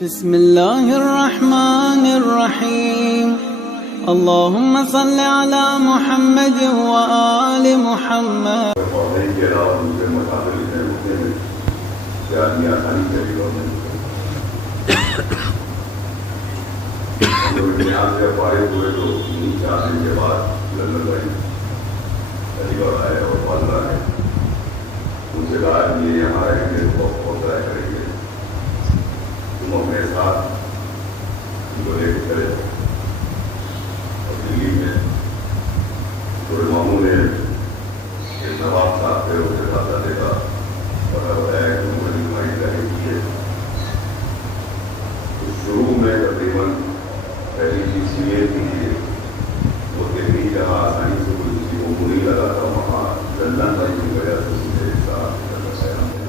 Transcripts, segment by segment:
بسم الله الرحمن الرحيم اللهم صل على محمد وآل محمد. یہاں سے فارغ ہوئے تو 4 دن کے بعد لندن بھائی علی گڑھ آئے اور والدہ نے ان سے کہا کہ یہ ہمارا انڈین کو بہت طرح کریں گے، تم اپنے ساتھ ان کو لے کے چلے جاؤ. اور دلی میں تھوڑے ماموں نے ایک نواب صاحب تھے اسے خاصا دیکھا اور بتایا کہ انہوں نے ہماری تحریر کی ہے. شروع میں تقریباً پہلی چیز یہ تھی کہ وہ دہلی جہاں آسانی سے کوئی کسی کو نہیں لگا تھا وہاں لندن بھائی کی وجہ سے مجھے ساتھ سہرام ہے.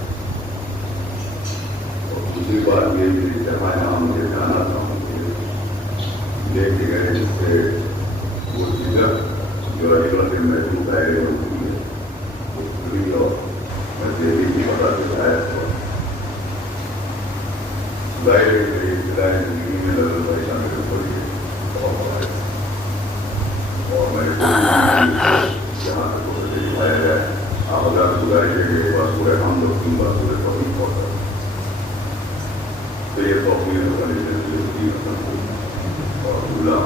اور دوسری بات یہ کہ جہاں یہاں مجھے جانا تھا مجھے لے کے گئے جس سے وہ جگہ جو علی گڑھ میں محدود دائرے ہوتی ہے وہ کھلی اور میں دہلی کی پتہ چلایا تو ظاہر ہے کہ ابتدائی زندگی میں لندن بھائی شامل ہو گئی اور میں جہاں تک کو دکھایا جائے آپ اگر گزارش ہے کہ ایک بار پورے ہم لوگ 3 بار پورے توفیق ہوتا ہے تو یہ توفیق ہونے سے اور اللہ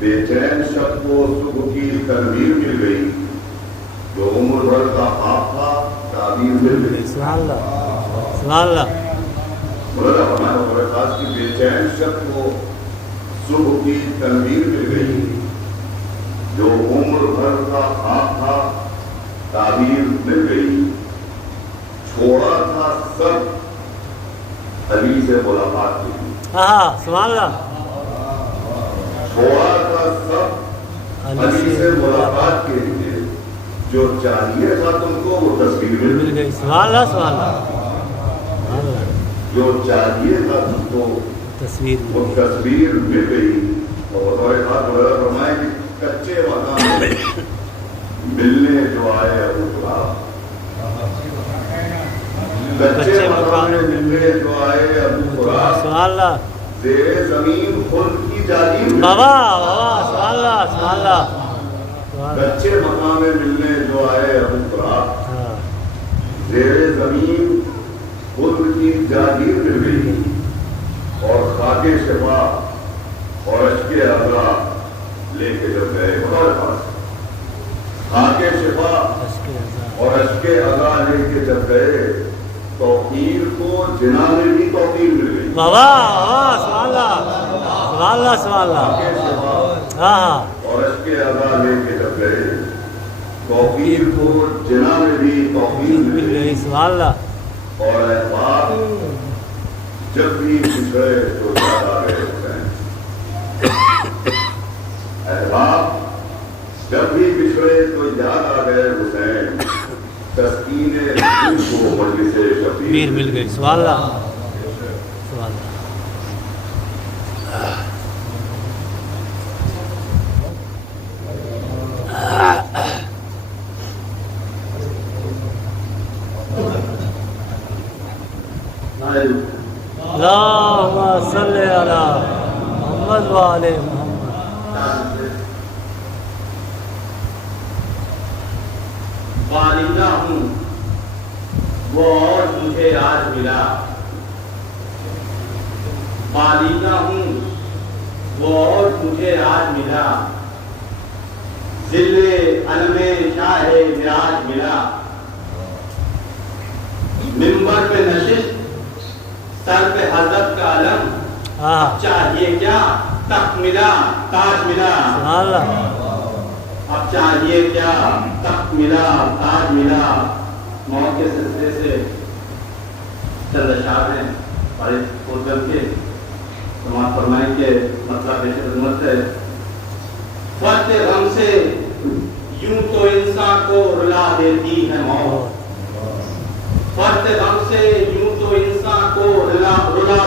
بےچین شب کو صبح کی تنویر مل گئی، جو عمر بھر کا خواب تھا تعبیر مل گئی. سبحان اللہ سبحان اللہ. مولانا ہمارے خاص کی بےچین شب کو صبح کی تنویر مل گئی، جو عمر بھر کا خواب تھا تعبیر مل گئی. چھوڑا تھا سب علی سے ملاقات کی. ہاں سبحان اللہ. چھوڑا تھا سب علی سے ملاقات کے لیے، جو چاہیے تھا تم کو وہ تصویر مل گئی. سبحان اللہ سبحان اللہ. جو چاہیے تھا تم کو وہ تصویر مل گئی. اور فرمائے کہ کچے مکان ملنے جو آئے ابو تراب، کچے مکان ملنے جو آئے ابو تراب، سبحان اللہ. زیر زمین خلد کی جاگیر بابا بابا سبحان اللہ سبحان اللہ. کچے مکان میں ملنے جو آئے ابو تراب، زیر زمین خلد کی جاگیر مل گئی. اور خاک شفا اور اشک عذا لے کے جب گئے ہمارے پاس، خاک شفا اور اشک عذا لے کے جب گئے، توقیر کو جنا میں بھی توقیر مل گئی. بابا بابا سبحان اللہ سبحان اللہ سبحان اللہ. ہاں اور اشک عذا لے کے جب گئے، توقیر کو جنا میں بھی توقیر مل گئی. سبحان اللہ. اور احباب جب بھی بچھڑے تو یاد آ گئے حسین. احباب جب بھی بچھڑے تو یاد آ گئے حسین. تسکین روح کو مجلس شبیر مل گئی. سبحان اللہ سبحان اللہ. اللہم صلی علی محمد وآل محمد. والدہ ہوں وہ اور مجھے آج ملا، بالیغہ ہوں وہ اور مجھے آج ملا، ذل علم شاہ معراج ملا، منبر پہ نشست سر پہ حضرت کا علم، اب چاہیے کیا تخت ملا تاج ملا، اب چاہیے کیا تخت ملا تاج ملا۔ موت کے سلسلے سے چند اشعار ہیں فارغ خودگم کے، سماعت فرمائیں کہ مطلب پیش خدمت ہے۔ فرد غم سے یوں تو انسان کو رلا دیتی ہے موت، فرد غم سے یوں تو انسان کو رلا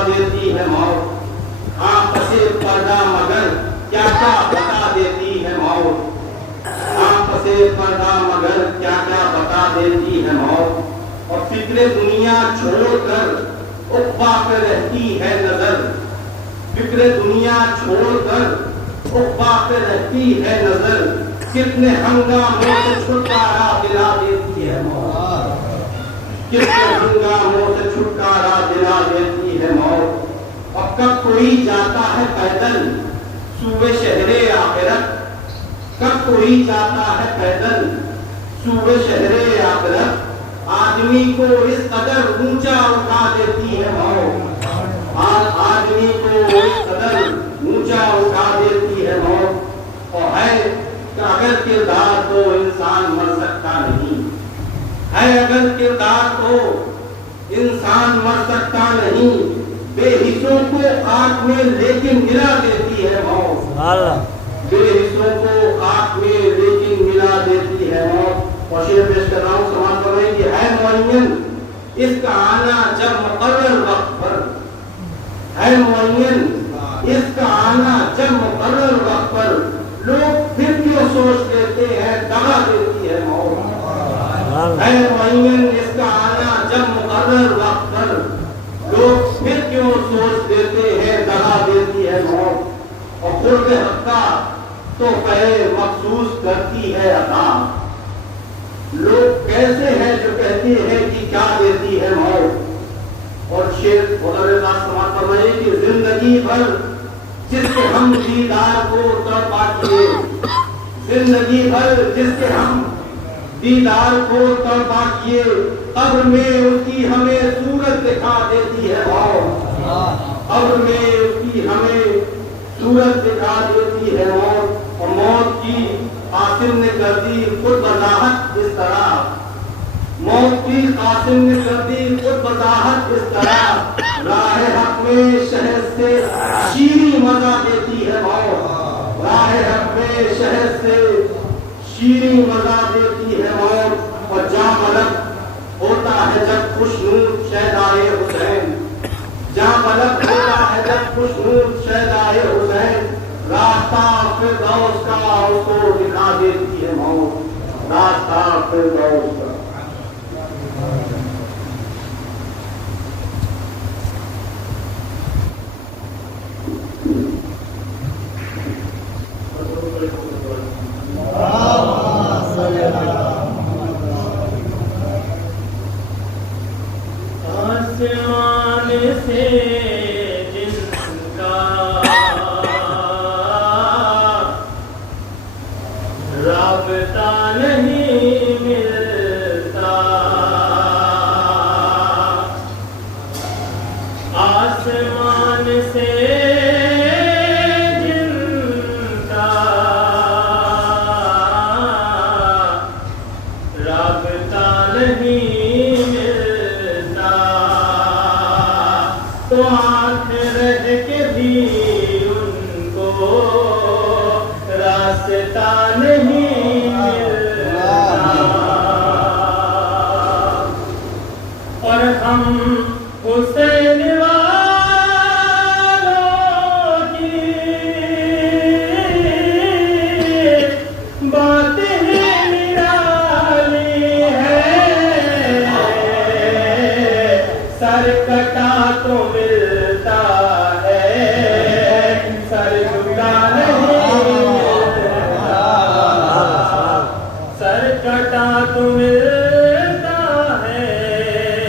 دیتی ہے موت، آنکھ سے پردہ مگر کیا کیا بتا دیتی ہے موت، آنکھ سے پردہ مگر کیا کیا بتا دیتی ہے موت، اور فکر دنیا چھوڑ کر عقبہ پہ رہتی ہے نظر، فکر دنیا چھوڑ کر عقبہ پہ رہتی ہے نظر، کتنے ہنگاموں سے چھٹکارا دلا دیتی ہے موت، کتنے ہنگاموں سے چھٹکارا دلا دیتی ہے موت، اور کب کوئی جاتا ہے پیدل سوئے شہر آخرت، کب کوئی جاتا ہے پیدل سوئے شہر آخرت، آدمی کو اس قدر اونچا اٹھا دیتی ہے موت، آدمی کو اس قدر اونچا اٹھا دیتی ہے موت، اور ہے کہ اگر کردار تو انسان مر سکتا نہیں، ہے اگر کردار تو انسان مر سکتا نہیں، بے حصوں کو آنکھ میں لیکن ملا دیتی ہے موت، بے حصوں کو آنکھ میں لیکن ملا دیتی ہے موت۔ اور شعر پیش کر رہا ہوں، سماعت فرمائیں کہ ہے معین اس کا آنا جب مقرر وقت پر، ہے معین اس کا آنا جب مقرر وقت پر، لوگ پھر کیوں سوچ لیتے ہیں دغا دیتی ہے موت، ہے معین اس کا آنا جب مقرر وقت پر، لوگ پھر کیوں سوچ دیتے ہیں دغا دیتی ہے موت، اور قرب حق کا تو پہلے مخصوص کرتی ہے عطا، لوگ کیسے ہیں جو کہتے ہیں کہ کیا دیتی ہے موت۔ اور شعر مدرس سماعت فرمائے کہ زندگی بھر جس کے ہم دیدار کو تڑپا کیے، زندگی بھر جس کے ہم دیدار کو تڑپا کیے، قبر میں اس کی ہمیں صورت دکھا دیتی ہے موت، قبر میں اس کی ہمیں صورت دکھا دیتی ہے موت، اور موت کی قاسم نے کر دی خود وضاحت اس طرح، موت کی قاسم نے کر دی خود وضاحت اس طرح، راہ حق میں شہد سے شیریں مزہ دیتی ہے موت، راہ حق میں شہد سے شیریں مزہ دیتی ہے موت، اور جاں ملک ہوتا ہے جب خوشنود شہدائے حسین، جاں ملک ہوتا ہے جب خوشنود شہدائے حسین، راستہ فردوس کا اس کو دکھا دیتی ہے موت، راستہ فردوس کا۔ آسمان سے رابطہ نہیں ملتا، آسمان سے جن کا رابطہ نہیں ملتا، تو آنکھ رہ کے بھی ان کو راستہ نہیں ملتا، اور ہم حسین والوں کی باتیں نرالی ہے، سر کٹا تو ملتا ہے، سر جھکا نہیں ملتا، سر کٹا تو ملتا ہے،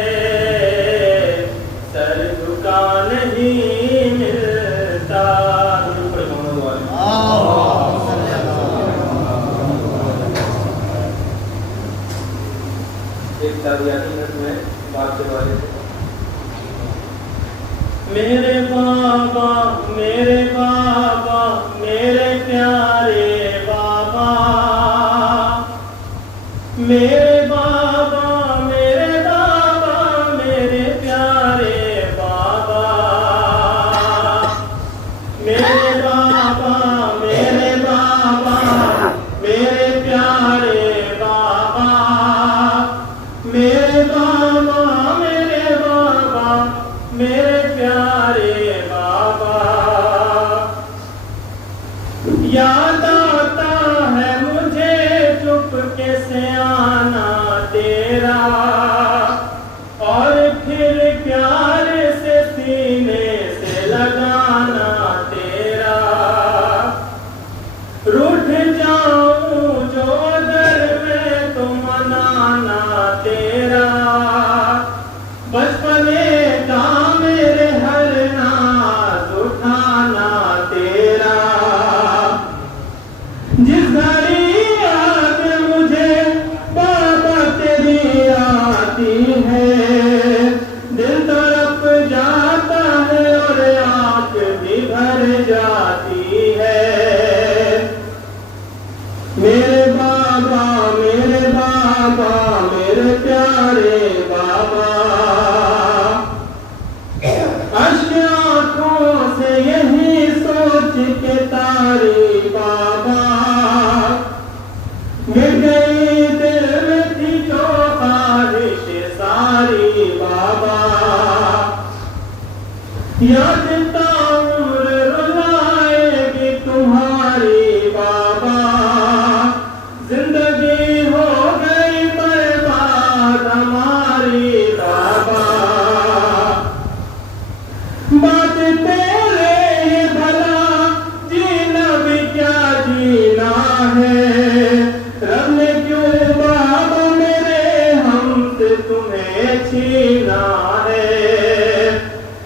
میرے بابا میرے بابا میرے پیارے بابا، میرے بابا میرے بابا میرے پیارے بابا، میرے بابا میرے بابا میرے پیارے بابا، میرے بابا میرے بابا میرے پیارے بابا، یاد آتا ہے مجھے چپکے سے آنا تیرا، اور پھر پیار سے سینے سے لگانا تیرا، روٹھ جاؤں جو اگر میں تو منانا تیرا، بچپنے کا میرے ہر ناز اٹھانا تیرا، جس گھڑی یاد مجھے بابا تیری آتی ہے، دل تڑپ جاتا ہے اور آنکھ بھی بھر جاتی ہے، میرے بابا میرے بابا میرے پیارے بابا، اشک آنکھوں سے یہی سوچ کے تاری بابا، مٹ گئی دل میں تھی جو خواہش ساری بابا، یاد عمر رلائے گی تمہاری بابا، زندگی ہو گئی برباد ہماری بابا، بات تیرے یہ بھلا جینا بھی کیا جینا ہے، رب نے کیوں بابا میرے ہم سے تمہیں چھینا ہے،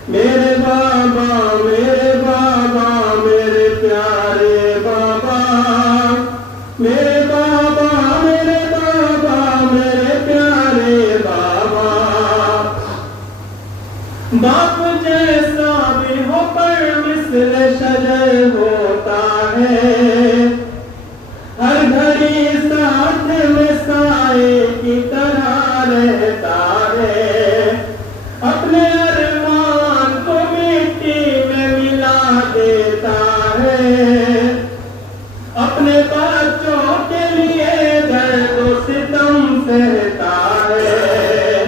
میرے بابا میرے بابا میرے پیارے بابا، میرے بابا میرے بابا میرے پیارے بابا، باپ جیسا بھی ہو پر مثل شجر ہوتا ہے، ہر گھڑی ساتھ میں سائے کی طرح رہتا ہے، اپنے ارمان کو مٹی میں ملا دیتا ہے، اپنے بچوں کے لیے درد و ستم سہتا ہے،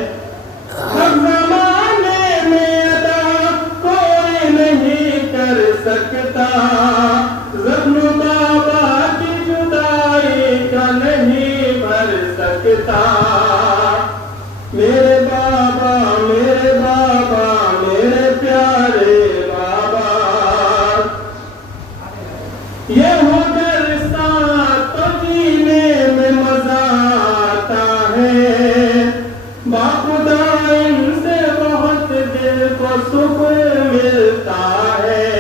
ہر زمانے میں ادا کوئی نہیں کر سکتا، زخم بابا کی جدائی کا نہیں بھر سکتا، میرے بابا میرے بابا میرے پیارے بابا، یہ ہو گر ساتھ تو جینے میں مزہ آتا ہے، باخدا ان سے بہت دل کو سکون ملتا ہے،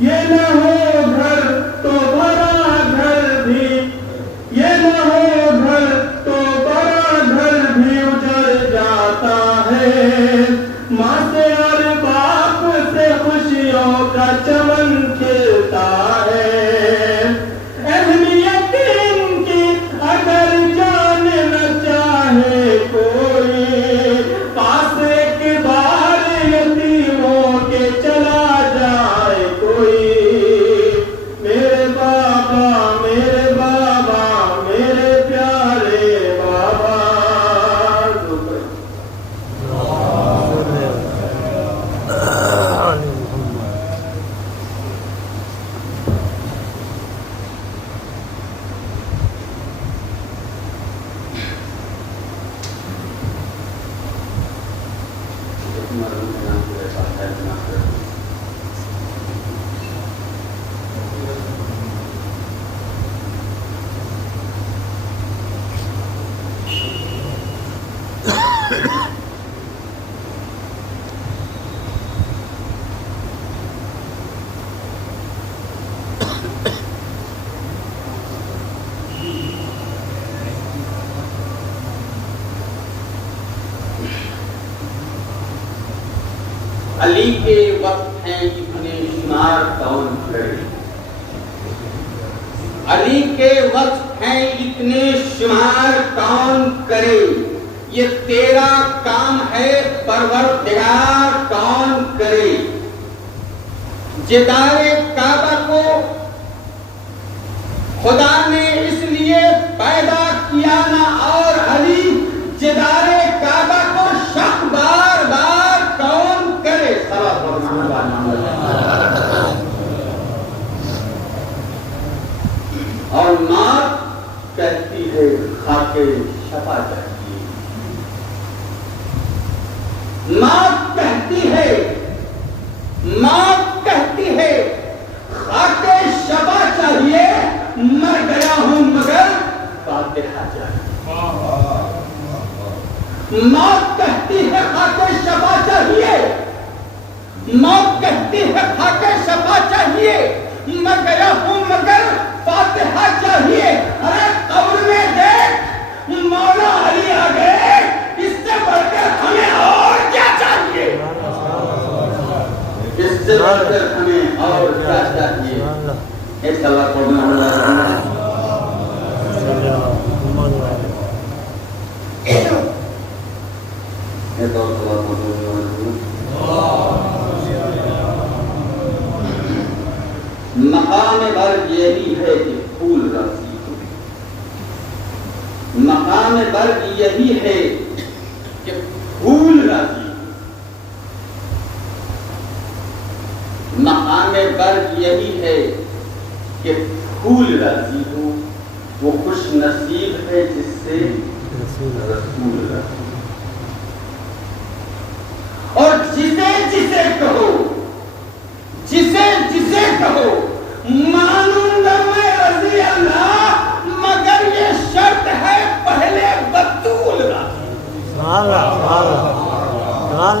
یہ نہ ہو گھر تو بڑا گھر بھی، یہ نہ ہو گھر تو بڑا گھر بھی اجڑ جاتا ہے، ماں سے اور باپ سے خوشیوں کا چمن کھلتا ہے، اہمیت ان کی اگر جان نہ چاہے کوئی، پاس ایک بار یتیموں کے چلا جائے کوئی، میرے بابا میرے بابا میرے پیارے بابا، علی کے وقت ہیں اتنے شمار کون کرے، علی کے وقت ہیں اتنے شمار کون کرے، یہ تیرا کام ہے پروردگار کون کرے۔ جدار کعبہ کو خدا نے اس لیے پیدا کیا نہ اور علی جدار کعبہ کو شک بار بار کون کرے۔ اور ماں کہتی ہے خاک شفا چاہیے، ماں کہتی ہے خاک شفا چاہیے، مر گیا ہوں مگر فاتحہ چاہیے۔ موت کہتی ہے خاک شفا چاہیے، موت کہتی ہے خاک شفا چاہیے، مر گیا ہوں مگر فاتحہ چاہیے۔ ارے قبر میں دیکھ مولا علی آ گئے، اس سے بڑھ کر ہمیں اور کیا چاہیے، اس سے بڑھ کر ہمیں اور کیا چاہیے۔ ایک سوال پڑھنا مقام برگ یہی ہے کہ پھول راضی ہو، مقام برگ یہی ہے کہ پھول راضی ہو، مقام برگ یہی ہے کہ پھول راضی ہو، وہ خوش نصیب ہے جس سے رسول راضی ہو۔ اور جسے جسے کہو، جسے جسے کہو مانوں گا میں رضی اللہ، مگر یہ شرط ہے پہلے بطول راضی۔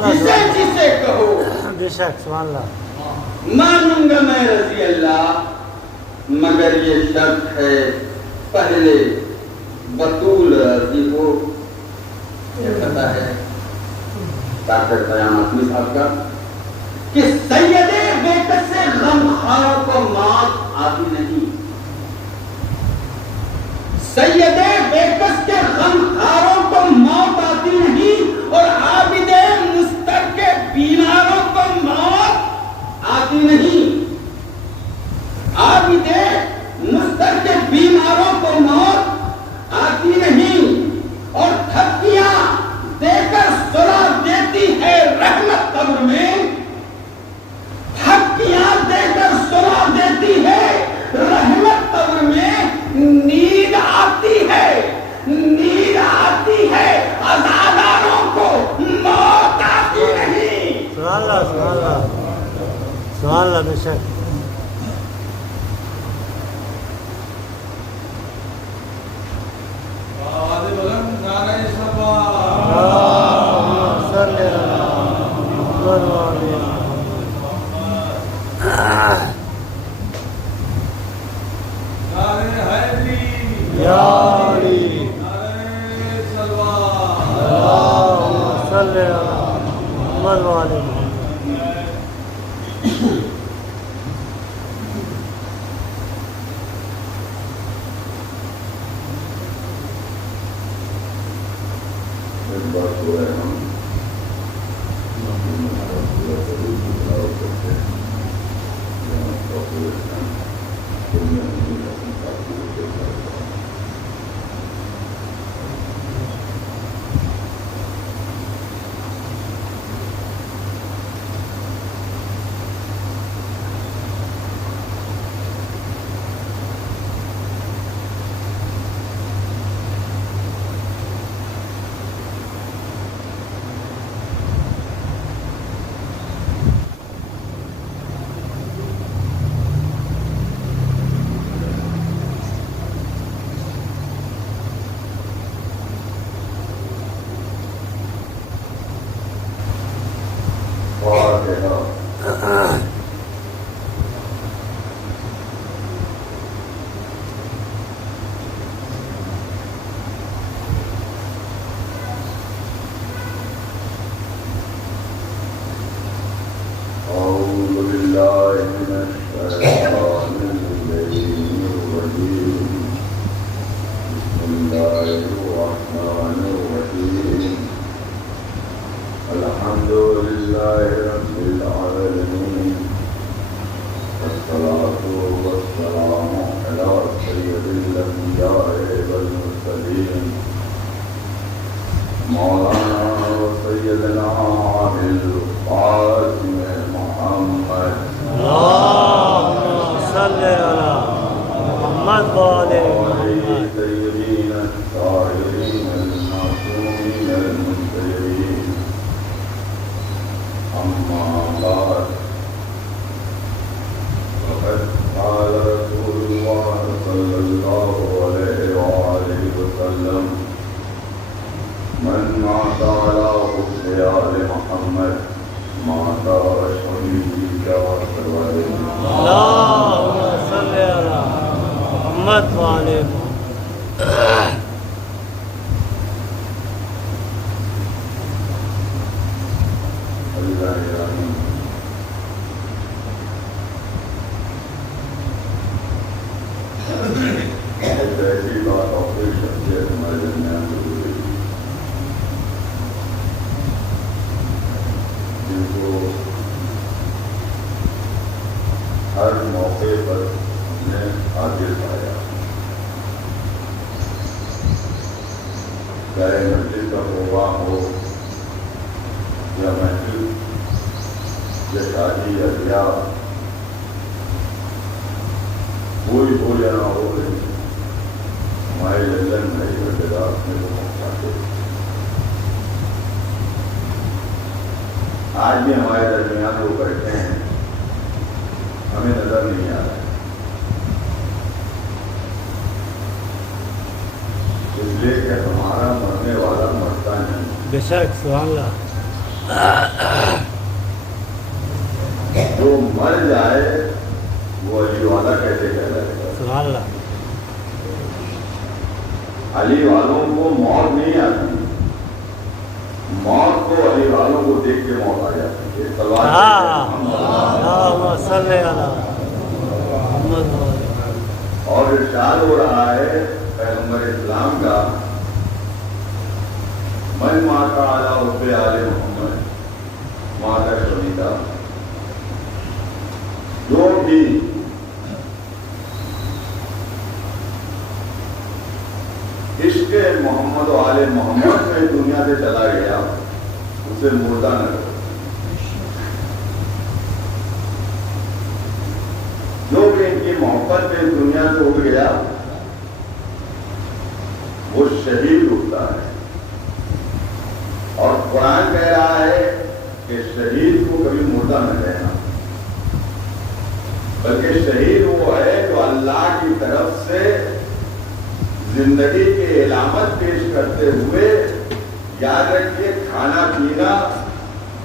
جسے جسے کہو مانوں گا میں رضی اللہ، مگر یہ شرط ہے پہلے بطول راضی ہو۔ یہ پتہ ہے ڈاکٹر قیامت میں صاحب کا کہ سید بیکت سے غمخوار کو موت آتی نہیں، سید بیکت کے غمخواروں کو موت آتی نہیں، اور عابد مستر کے بیماروں کو موت آتی نہیں، عابد مستر کے بیماروں کو موت آتی نہیں، اور تھپکیاں دے کر سلا دیتی ہے رحمت قبر میں، تھپکیاں دے کر سلا دیتی ہے رحمت قبر میں، نیند آتی ہے عزاداروں کو موت آتی نہیں۔ سبحان اللہ بے شک۔ أعوذ بالله من الشيطان الرجيم بسم الله الرحمن الرحيم الحمد لله رب العالمين والصلاة والسلام على سيد الأنبياء والمرسلين مولانا وسيدنا القاسم محمد اللهم صل على محمد وآل محمد الطيبين الطاهرين المعصومين المنتجبين أما بعد فقد قال رسول الله صلى الله عليه وآله وسلم من مات على حب آل محمد مات شهيدا وسوادا. اللهم صل على محمد وآل محمد. اللہ الرحیم ایک ایسی بات اور کوئی شخصیت ہمارے درمیان ضروری جن کو ہر موقع پر ہم نے حاضر پایا، چاہے مسجد کا پروگرام ہو یا محفل یا شادی یا بیاہ، کوئی ہو یا نہ ہو، ہمارے لندن میں رشتےدار میں وہ پہنچاتے. آج بھی ہمارے درمیان وہ بیٹھے ہیں، ہمیں نظر نہیں آ رہا ہے، اس لیے کہ ہمارا مرنے والا مرتا نہیں. بے شک سبحان اللہ. جو مر جائے وہ علی والا کیسے کہلائے گا؟ سبحان اللہ. علی والوں کو موت نہیں آتی، موت کو علی والوں کو دیکھ کے موت آ جاتی ہے. تلوار اللهم صل على محمد وآل محمد. اور ارشاد ہو رہا ہے پیغمبر اسلام کا، من مات علی حب آل محمد مات شہیدا. جو بھی عشق محمد و آل محمد میں دنیا سے چلا گیا اسے مردہ نہ کرو. جو بھی ان کی محبت میں دنیا سے اٹھ گیا وہ شہید اٹھتا ہے. اور قرآن کہہ رہا ہے کہ شہید کو کبھی مردہ نہ کہنا، بلکہ شہید وہ ہے جو اللہ کی طرف سے زندگی کی علامت پیش کرتے ہوئے، یاد رکھیے کھانا پینا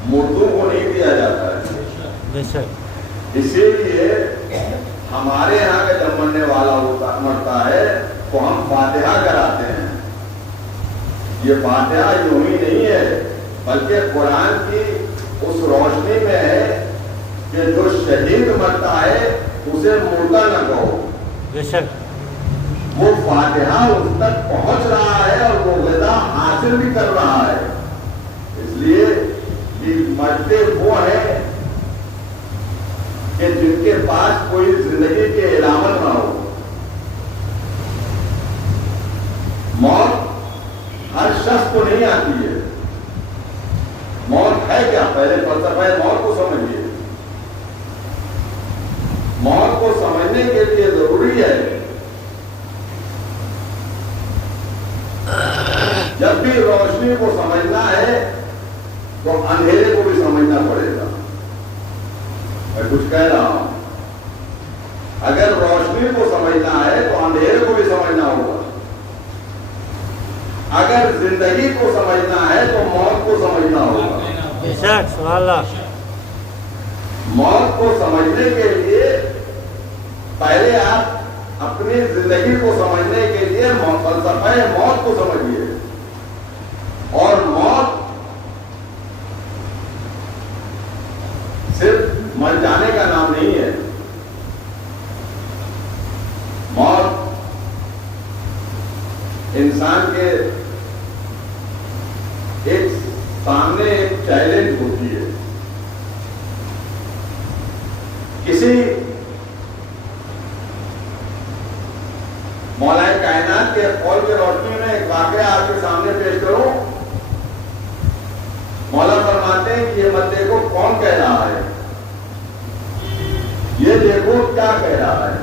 مردوں کو نہیں دیا جاتا ہے. بے شک. اسی لیے ہمارے یہاں کا جب مرنے والا مرتا ہے تو ہم فاتحہ کراتے ہیں. یہ فاتحہ یوں ہی نہیں ہے بلکہ قرآن کی اس روشنی میں ہے کہ جو شہید مرتا ہے اسے مردہ نہ کہو. بے شک. وہ فاتحہ اس تک پہنچ رہا ہے اور وہ غذا حاصل بھی کر رہا ہے. اس لیے یہ مرتے وہ ہیں کہ جن کے پاس کوئی زندگی کی علامت نہ ہو. موت ہر شخص کو نہیں آتی ہے. موت ہے کیا؟ پہلے فلسفہ موت کو سمجھیے. موت کو سمجھنے کے لیے ضروری ہے جب بھی روشنی کو سمجھنا ہے تو اندھیرے کو بھی سمجھنا پڑے گا. میں کچھ کہہ رہا ہوں، اگر روشنی کو سمجھنا ہے تو اندھیرے کو بھی سمجھنا ہوگا. اگر زندگی کو سمجھنا ہے تو موت کو سمجھنا ہوگا. بے شک سبحان اللہ. موت کو سمجھنے کے لیے پہلے آپ اپنی زندگی کو سمجھنے کے لیے فلسفہ موت کو سمجھیے. اور موت صرف مر جانے کا نام نہیں ہے. موت انسان کے ایک سامنے ایک چیلنج ہوتی ہے. کسی مولا کائنات کے قول کی روشنی میں ایک واقعہ آپ کے سامنے پیش کروں. مولا فرماتے ہیں کہ یہ مت دیکھو کون کہہ رہا ہے, یہ دیکھو کیا کہہ رہا ہے.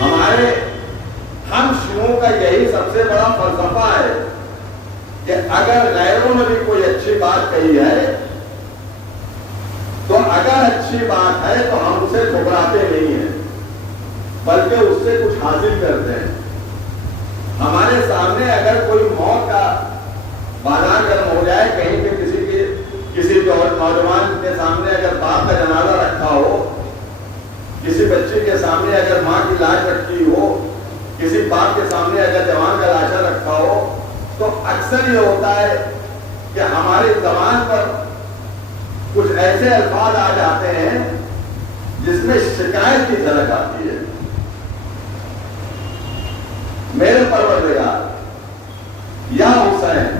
ہمارے ہم شیعوں کا یہی سب سے بڑا فلسفہ ہے کہ اگر غیروں نے بھی کوئی اچھی بات کہی ہے تو اگر اچھی بات ہے تو ہم اسے ٹھکراتے نہیں ہیں بلکہ اس سے کچھ حاصل کرتے ہیں. ہمارے سامنے اگر کوئی موت کا بازار گرم ہو جائے, کہیں پہ کسی نوجوان کے سامنے اگر باپ کا جنازہ رکھا ہو, کسی بچے کے سامنے اگر ماں کی لاش رکھی ہو, کسی باپ کے سامنے اگر جوان کا لاشا رکھا ہو, تو اکثر یہ ہوتا ہے کہ ہماری زبان پر کچھ ایسے الفاظ آ جاتے ہیں جس میں شکایت کی جھلک آتی ہے. میرے پروردگار یا حسین,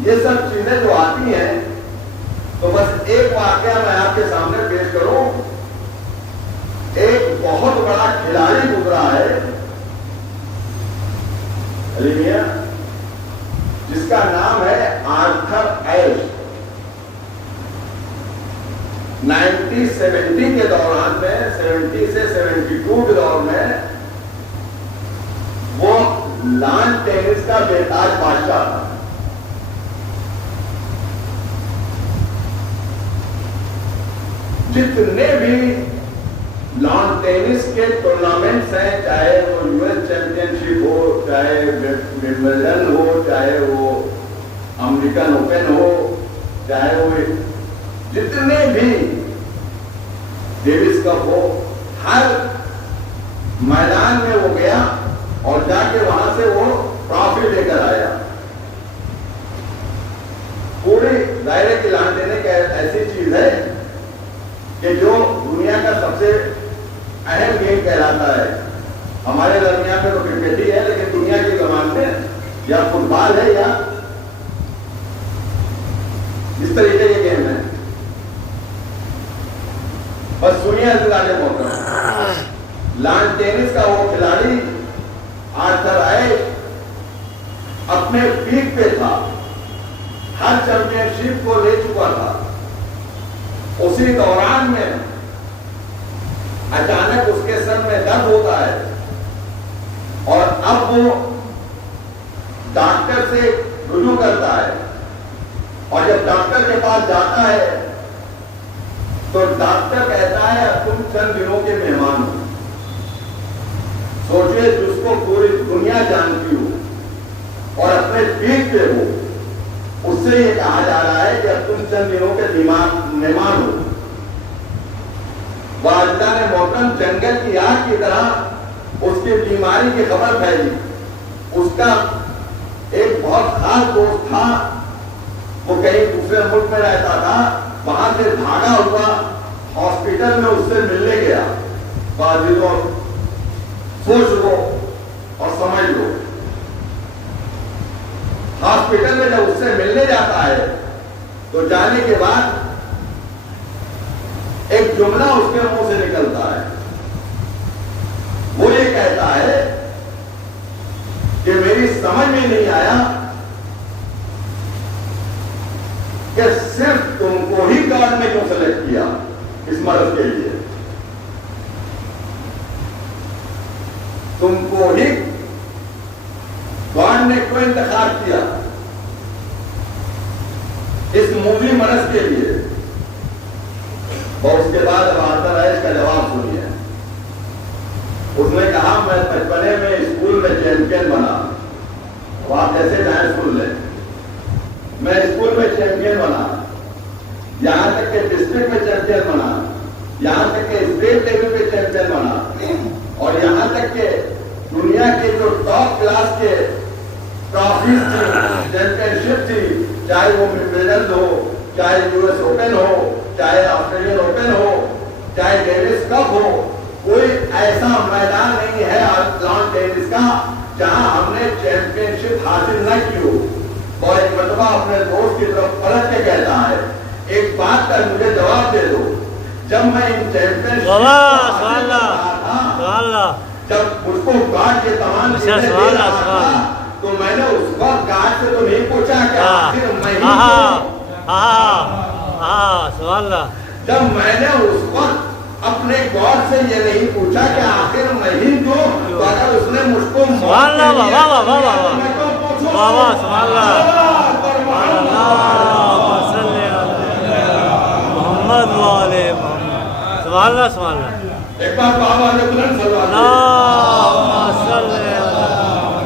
یہ سب چیزیں جو آتی ہیں, تو بس ایک واقعہ میں آپ کے سامنے پیش کروں. ایک بہت بڑا کھلاڑی گزرا ہے علی میاں, جس کا نام ہے آرتھر ایش. 1970 کے دوران میں, 70 سے 72 کے دور میں وہ لان ٹینس کا بےتاج بادشاہ تھا. جتنے بھی لان ٹینس کے ٹورنامنٹس ہیں, چاہے وہ یو ایس چیمپئن شپ ہو, چاہے ومبلڈن ہو, چاہے وہ امریکن اوپن ہو, چاہے وہ جتنے بھی ڈیوس کپ ہو, ہر میدان میں وہ گیا اور جا کے وہاں سے وہ ٹرافی لے کر آیا. پوری دائرے کی لان ٹینس ایک ایسی چیز ہے کہ جو دنیا کا سب سے اہم گیم کہلاتا ہے. ہمارے درمیان میں تو کرکٹ ہی ہے, لیکن دنیا کی زبان میں یا فٹ بال ہے یا اس طریقے کے گیم ہے. بس سنیے عزیزان محترم, لان ٹینس کا وہ کھلاڑی آرتھر ایش اپنے پیک پہ تھا, ہر چیمپئن شپ کو لے چکا تھا. اسی دوران میں اچانک اس کے سر میں درد ہوتا ہے اور اب وہ ڈاکٹر سے رجوع کرتا ہے. اور جب ڈاکٹر کے پاس جاتا ہے تو ڈاکٹر کہتا ہے اب تم چند دنوں کے مہمان ہو. سوچئے, جس کو پوری دنیا جانتی ہو اور اپنے پیٹ پہ ہو, اس سے یہ کہا جا رہا ہے کہ اب تم چند دنوں کے مہمان ہو. والدان محترم, جنگل کی آگ کی طرح اس کی بیماری کی خبر پھیلی. اس کا ایک بہت خاص دوست تھا, وہ کہیں دوسرے ملک میں رہتا تھا, وہاں سے بھاگا ہوا ہاسپٹل میں اس سے ملنے گیا. عزیزوں, سوچ لو اور سمجھ لو, ہاسپٹل میں جب اس سے ملنے جاتا ہے تو جانے کے بعد ایک جملہ اس کے منہ سے نکلتا ہے. وہ یہ کہتا ہے کہ میری سمجھ میں نہیں آیا کہ صرف تم کو ہی گاڈ نے کیوں سلیکٹ کیا اس مرض کے لیے. تم کو ہی گاڈ نے کیوں انتخاب کیا اس موذی مرض کے لیے. اور اس کے بعد اب آرتھر ایش کا جواب سنیے. اس نے کہا میں بچپنے میں اسکول میں چیمپئن بنا. اب آپ جیسے جائیں سن لیں, میں اسکول میں چیمپئن بنا, یہاں تک کہ ڈسٹرکٹ میں چیمپئن بنا, یہاں تک کہ اسٹیٹ لیول پہ چیمپئن بنا, اور یہاں تک کہ دنیا کے جو ٹاپ کلاس کے ٹرافیز تھی, چیمپئن شپ تھی, چاہے وہ ومبلڈن ہو، چاہے US اوپن ہو، چاہے آسٹریلین اوپن ہو، چاہے ڈیوس کپ ہو، کوئی ایسا میدان نہیں ہے لان ٹینس کا جہاں ہم نے چیمپئن شپ حاصل نہ کی ہو۔ اور ایک مرتبہ اپنے دوست کی طرف پلٹ کے کہتا ہے، ایک بات کا مجھے جواب دے دو، جب میں ان چیمپئن شپ جب اس کو گارڈ کے تمام چیزیں دے رہا تھا تو میں نے اس وقت گارڈ سے تو نہیں پوچھا کہ آخر میں ہی جب میں نے اس وقت اپنے گارڈ سے یہ نہیں پوچھا کہ آخر میں ہی جو تو اگر اس نے مجھ کو محمد والے محمد ایک بار بابا نے بلند سلوات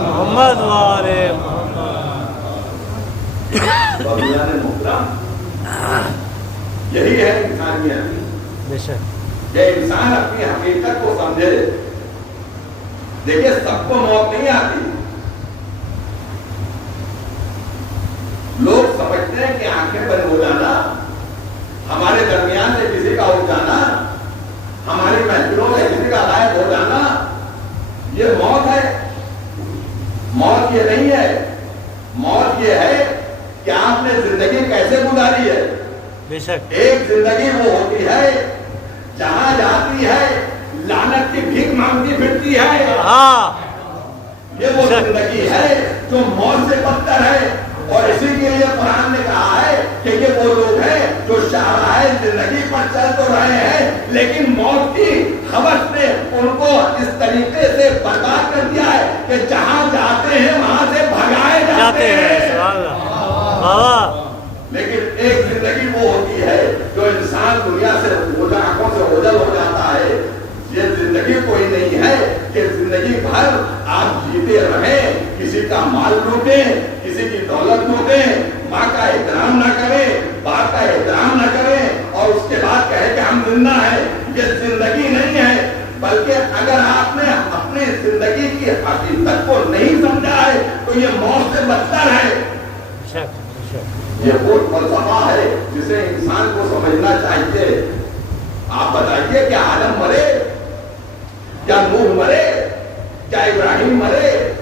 محمد والے محترم، یہی ہے انسانیت۔ بے شک یہ انسان اپنی حقیقت کو سمجھے۔ دیکھیے سب کو موت نہیں آتی، لوگ سمجھتے ہیں کہ آنکھیں بند ہو جانا، ہمارے درمیان سے کسی کا اٹھ جانا، ہماری محفلوں میں کسی کا غائب ہو جانا یہ موت ہے۔ موت یہ نہیں ہے، موت یہ ہے کہ آپ نے زندگی کیسے گزاری ہے۔ بے شک ایک زندگی وہ ہوتی ہے جہاں جاتی ہے لعنت کی بھیک مانگتی پھرتی ہے، یہ وہ زندگی ہے جو موت سے بدتر ہے۔ اور اسی کے لیے قرآن نے کہا ہے کہ یہ وہ لوگ ہیں جو شاہراہ زندگی پر چل تو رہے ہیں لیکن موت کی حوث نے ان کو اس طریقے سے برباد کر دیا ہے کہ جہاں جاتے ہیں وہاں سے بھگائے جاتے ہیں۔ لیکن ایک زندگی وہ ہوتی ہے جو انسان دنیا سے آنکھوں سے اوجھل ہو جاتا ہے۔ یہ زندگی کوئی نہیں ہے کہ زندگی بھر آپ جیتے رہیں، کسی کا مال لوٹیں، کسی کی دولت لوٹیں، ماں کا احترام نہ کریں، باپ کا احترام نہ کریں اور اس کے بعد کہے کہ ہم زندہ ہیں۔ یہ زندگی نہیں ہے، بلکہ اگر آپ نے اپنی زندگی کی حقیقت کو نہیں سمجھا ہے تو یہ موت سے بدتر ہے۔ یہ وہ فلسفہ ہے جسے انسان کو سمجھنا چاہیے۔ آپ بتائیے کیا آدم مرے، کیا نوح مرے، کیا ابراہیم مرے،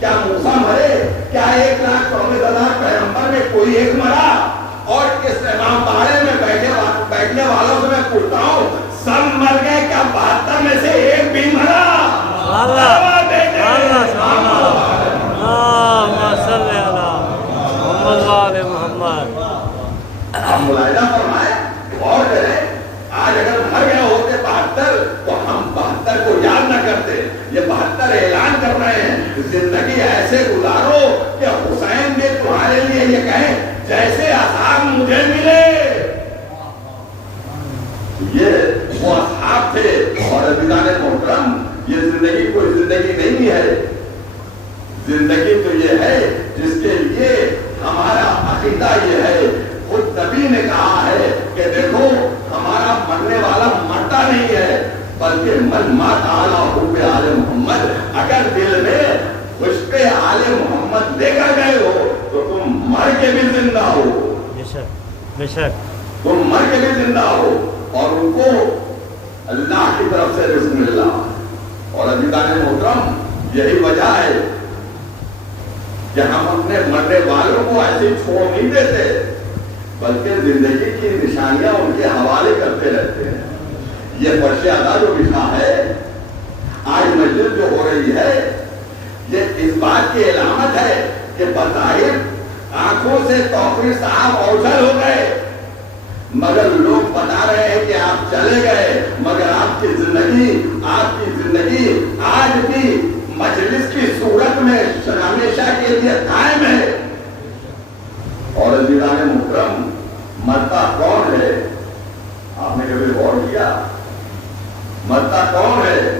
کیا موسیٰ مرے، کیا 1,24,000 پیغمبر میں کوئی ایک مرا؟ اور اس امام باڑے میں بیٹھنے والوں سے میں پوچھتا ہوں سب مر گئے کیا 72 میں سے ایک بھی مرا؟ ہم ملاحظہ فرمائیں اور کریں، آج اگر مر گئے ہوتے 72 تو ہم 72 کو یاد نہ کرتے۔ یہ 72 اعلان کر رہے ہیں زندگی ایسے گزارو کہ حسین بھی تمہارے لیے یہ کہیں جیسے اصحاب مجھے ملے۔ یہ وہ اصحاب تھے۔ اور عزیزان محترم، یہ زندگی کوئی زندگی نہیں ہے، زندگی تو یہ ہے جس کے لیے ہمارا عقیدہ یہ ہے۔ خود نبی نے کہا ہے کہ دیکھو ہمارا مرنے والا مرتا نہیں ہے بلکہ من مات علی حب آل محمد، اگر دل میں عشق آل محمد لے کر گئے ہو تو تم مر کے بھی زندہ ہو، بے شک تم مر کے بھی زندہ ہو۔ اور ان کو اللہ کی طرف سے رزق مل رہا۔ اور عزیزان محترم، یہی وجہ ہے کہ ہم اپنے مرنے والوں کو ایسے چھوڑ نہیں دیتے بلکہ زندگی کی نشانیاں ان کے حوالے کرتے رہتے ہیں۔ یہ فرش ادا جو لکھا ہے، آج مجلس جو ہو رہی ہے، یہ اس بات کی علامت ہے کہ بظاہر آنکھوں سے توفیق صاحب اوجھل ہو گئے مگر لوگ بتا رہے ہیں کہ آپ چلے گئے، مگر آپ کی زندگی آج بھی مجلس کی صورت میں ہمیشہ کے لیے قائم ہے۔ اور عزیزان محترم، مرتا کون ہے؟ آپ نے کبھی غور کیا مرتا کون ہے؟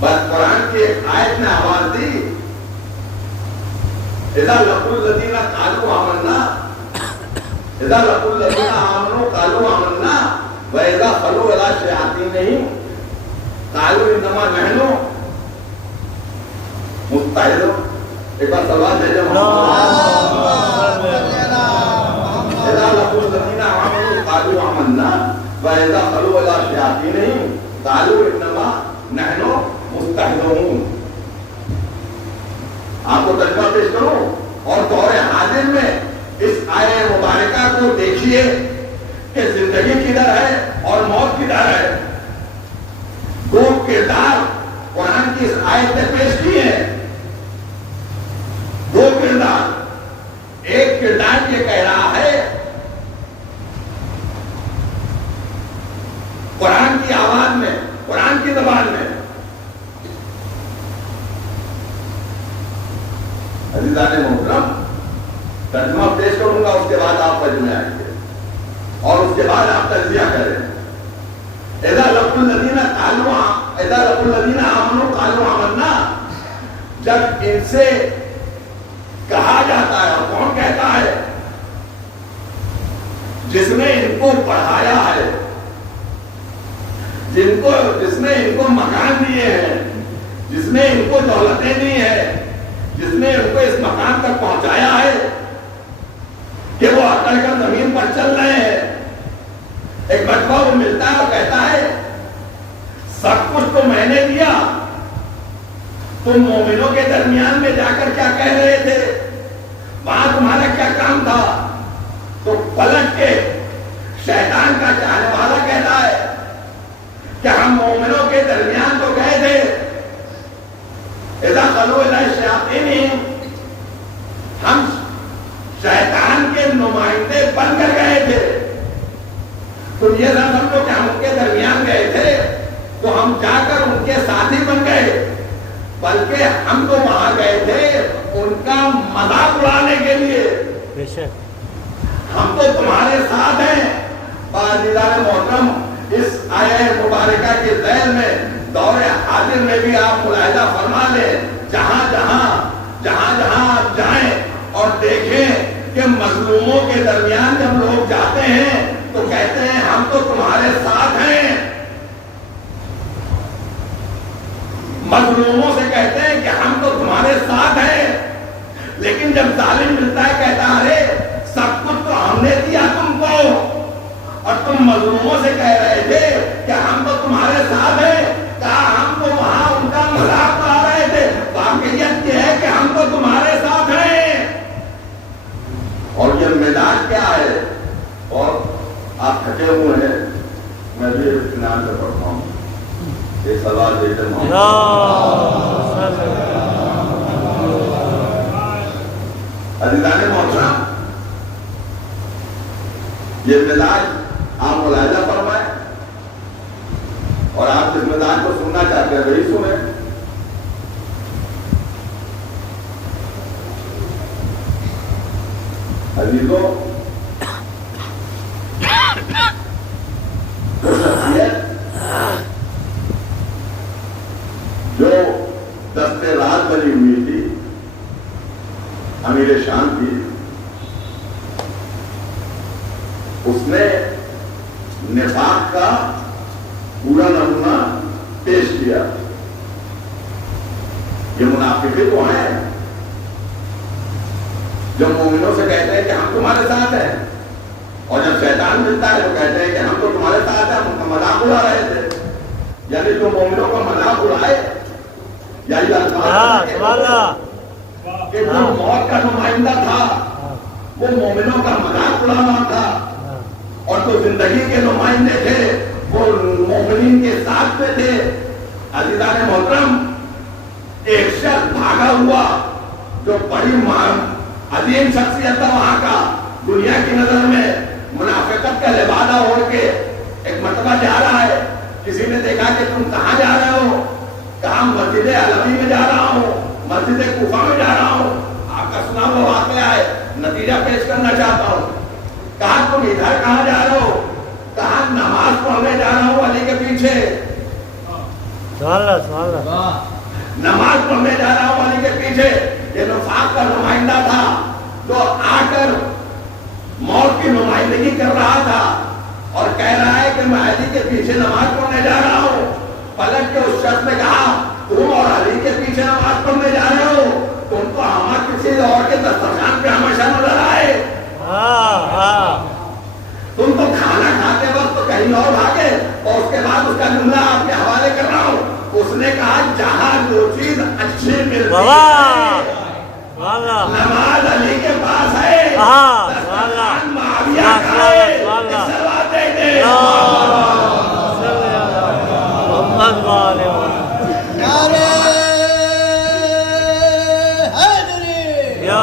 بس قرآن کی ایک آیت نے آواز دی، اذا لقوا الذین قالوا آمنا، اذا لقوا الذین آمنوا قالوا آمنا واذا خلوا الی شیاطینہم قالوا انما نحن متحدون۔ ایک بار سوال دے جب اذا لقوا الذين آمنوا قالوا آمنا واذا خلوا الى شياطينهم قالوا انما نحن مستهزئون. آپ کو ترجمہ پیش کروں اور دور حاضر میں اس آیہ مبارکہ کو دیکھیے کہ زندگی کدھر ہے اور موت کدھر ہے. دو کردار قرآن کی اس آیت نے پیش کی ہے. دو کردار. ایک کردار یہ کہہ رہا ہے قرآن کی آواز میں, قرآن کی زبان میں, عزیزان محترم ترجمہ پیش کروں گا, اس کے بعد آپ سمجھ میں آئیں گے اور اس کے بعد آپ تجزیہ کریں. اذا لقوا الذین آمنوا قالوا آمنا, جب ان سے کہا جاتا ہے, اور کون کہتا ہے؟ جس نے ان کو پڑھایا ہے, جس نے ان کو مکان دیے ہیں, جس نے ان کو دولتیں دی ہیں, جس نے ان کو اس مقام تک پہنچایا ہے کہ وہ اٹل کر زمین پر چل رہے ہیں. ایک مرتبہ وہ ملتا ہے اور کہتا ہے سب کچھ تو میں نے دیا, تم مومنوں کے درمیان میں جا کر کیا کہہ رہے تھے, وہاں تمہارا کیا کام تھا؟ تو پلٹ کے شیطان کا چاہنے والا کہتا ہے کہ ہم مومنوں کے درمیان تو گئے تھے, اذا خلوا الی شیاطینہم, ہم شیطان کے نمائندے بن کر گئے تھے. تم یہ نہ سمجھو کہ ہم ان کے درمیان گئے تھے تو ہم جا کر ان کے ساتھی بن گئے, بلکہ ہم تو وہاں گئے تھے ان کا مذاق اڑانے کے لیے. ہم تو تمہارے ساتھ ہیں. عزیزان محترم, اس آیہ مبارکہ کے ذیل میں دور حاضر میں بھی آپ ملاحظہ فرما لیں, جہاں جہاں آپ جائیں اور دیکھیں کہ مظلوموں کے درمیان جب لوگ جاتے ہیں تو کہتے ہیں ہم تو تمہارے ساتھ ہیں. مظلوموں سے کہتے ہیں کہ ہم تو تمہارے ساتھ ہیں, لیکن جب ظالم ملتا ہے کہتا ہے ارے سب کچھ تو ہم نے دیا تم کو, اور تم مظلوموں سے کہہ رہے تھے کہ ہم تو تمہارے ساتھ ہیں. کہا ہم تو وہاں ان کا مذاق اڑا رہے تھے, واقعیت یہ ہے کہ ہم تو تمہارے ساتھ ہیں. اور یہ مزاج کیا ہے؟ اور آپ تھکے ہوئے ہیں, میں بھی اطمینان سے پڑھتا ہوں. یہ سوال دیتے عزیزان محترم, یہ مزاج آپ ملاحظہ فرمائیں اور آپ جس مزاج کو سننا چاہتے ہیں وہی سنیں. عزیزوں, جو دست رات بنی ہوئی تھی, امیر شان تھی, اس نے نفاق کا پورا نمونہ پیش کیا. یہ منافقین تو ہیں جو مومنوں سے کہتے ہیں کہ ہم تمہارے ساتھ ہیں, اور جب شیطان ملتا ہے تو کہتے ہیں کہ ہم تو تمہارے ساتھ ہیں, ہم ان کا مذاق اڑا رہے تھے. یعنی جو مومنوں کا مذاق اڑائے, یا یہ کہ جو موت کا نمائندہ تھا وہ مومنوں کا مذاق اڑانا تھا, اور جو زندگی کے نمائندے تھے وہ مومنین کے ساتھ میں تھے. عزیزان محترم, ایک شخص بھاگا ہوا جو بڑی عظیم شخصیت تھا وہاں کا, دنیا کی نظر میں منافقت کا لبادہ اوڑھ کے ایک مرتبہ جا رہا ہے. کسی نے دیکھا کہ تم کہاں جا رہے ہو؟ کہا مسجد علوی میں جا رہا ہوں, مسجد کوفہ میں جا رہا ہوں. آپ کا سنا ہوا واقعہ ہے, نتیجہ پیش کرنا چاہتا ہوں. کہا تم ادھر کہاں جا رہے ہو؟ کہا نماز پڑھنے جا رہا ہوں علی کے پیچھے. نماز پڑھنے جا رہا ہوں علی کے پیچھے. یہ نفاق کا نمائندہ تھا جو آ کر موت کی نمائندگی کر رہا تھا اور کہہ رہا ہے کہ میں علی کے پیچھے نماز پڑھنے جا رہا ہوں. پلٹ کے اس شخص نے کہا تم اور علی کے پیچھے نماز پڑھنے جا رہے ہو, تم تو ہمارے جہاں جو چیز اچھی ملتی بابا ہے سبحان نماز علی کے پاس ہے ہاں دسترخوان معاویہ کا ہے سلوات دے دے محمد والے نعرہ حیدری، یا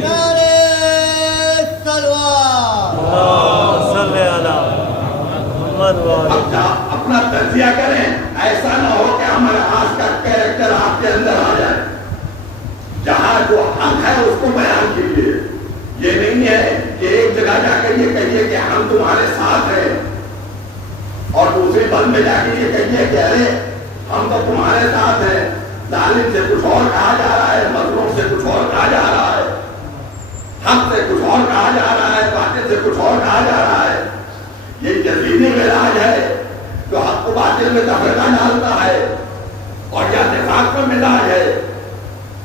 نعرہ تلوار، صلی علی محمد والے اب اپنا تجزیہ کریں، ایسا نہ ہو کہ ہمارے آج کا کیریکٹر آپ کے اندر آ جائے. جہاں جو حق ہے اس کو بیان کیجیے. یہ نہیں ہے کہ ایک جگہ جا کر یہ کہیے کہ ہم تمہارے ساتھ ہیں اور دوسری بند میں جا کے یہ کہیے کہ ارے ہم تو تمہارے ساتھ ہیں. ظالم سے کچھ اور کہا جا رہا ہے، مظلوم سے کچھ اور کہا جا رہا ہے، حق سے کچھ اور کہا جا رہا ہے، باطل سے کچھ اور کہا جا رہا ہے. یہ یزیدی مزاج ہے جو حق و باطل میں تفرقہ ڈالتا ہے اور یا نفاق کا مزاج ہے.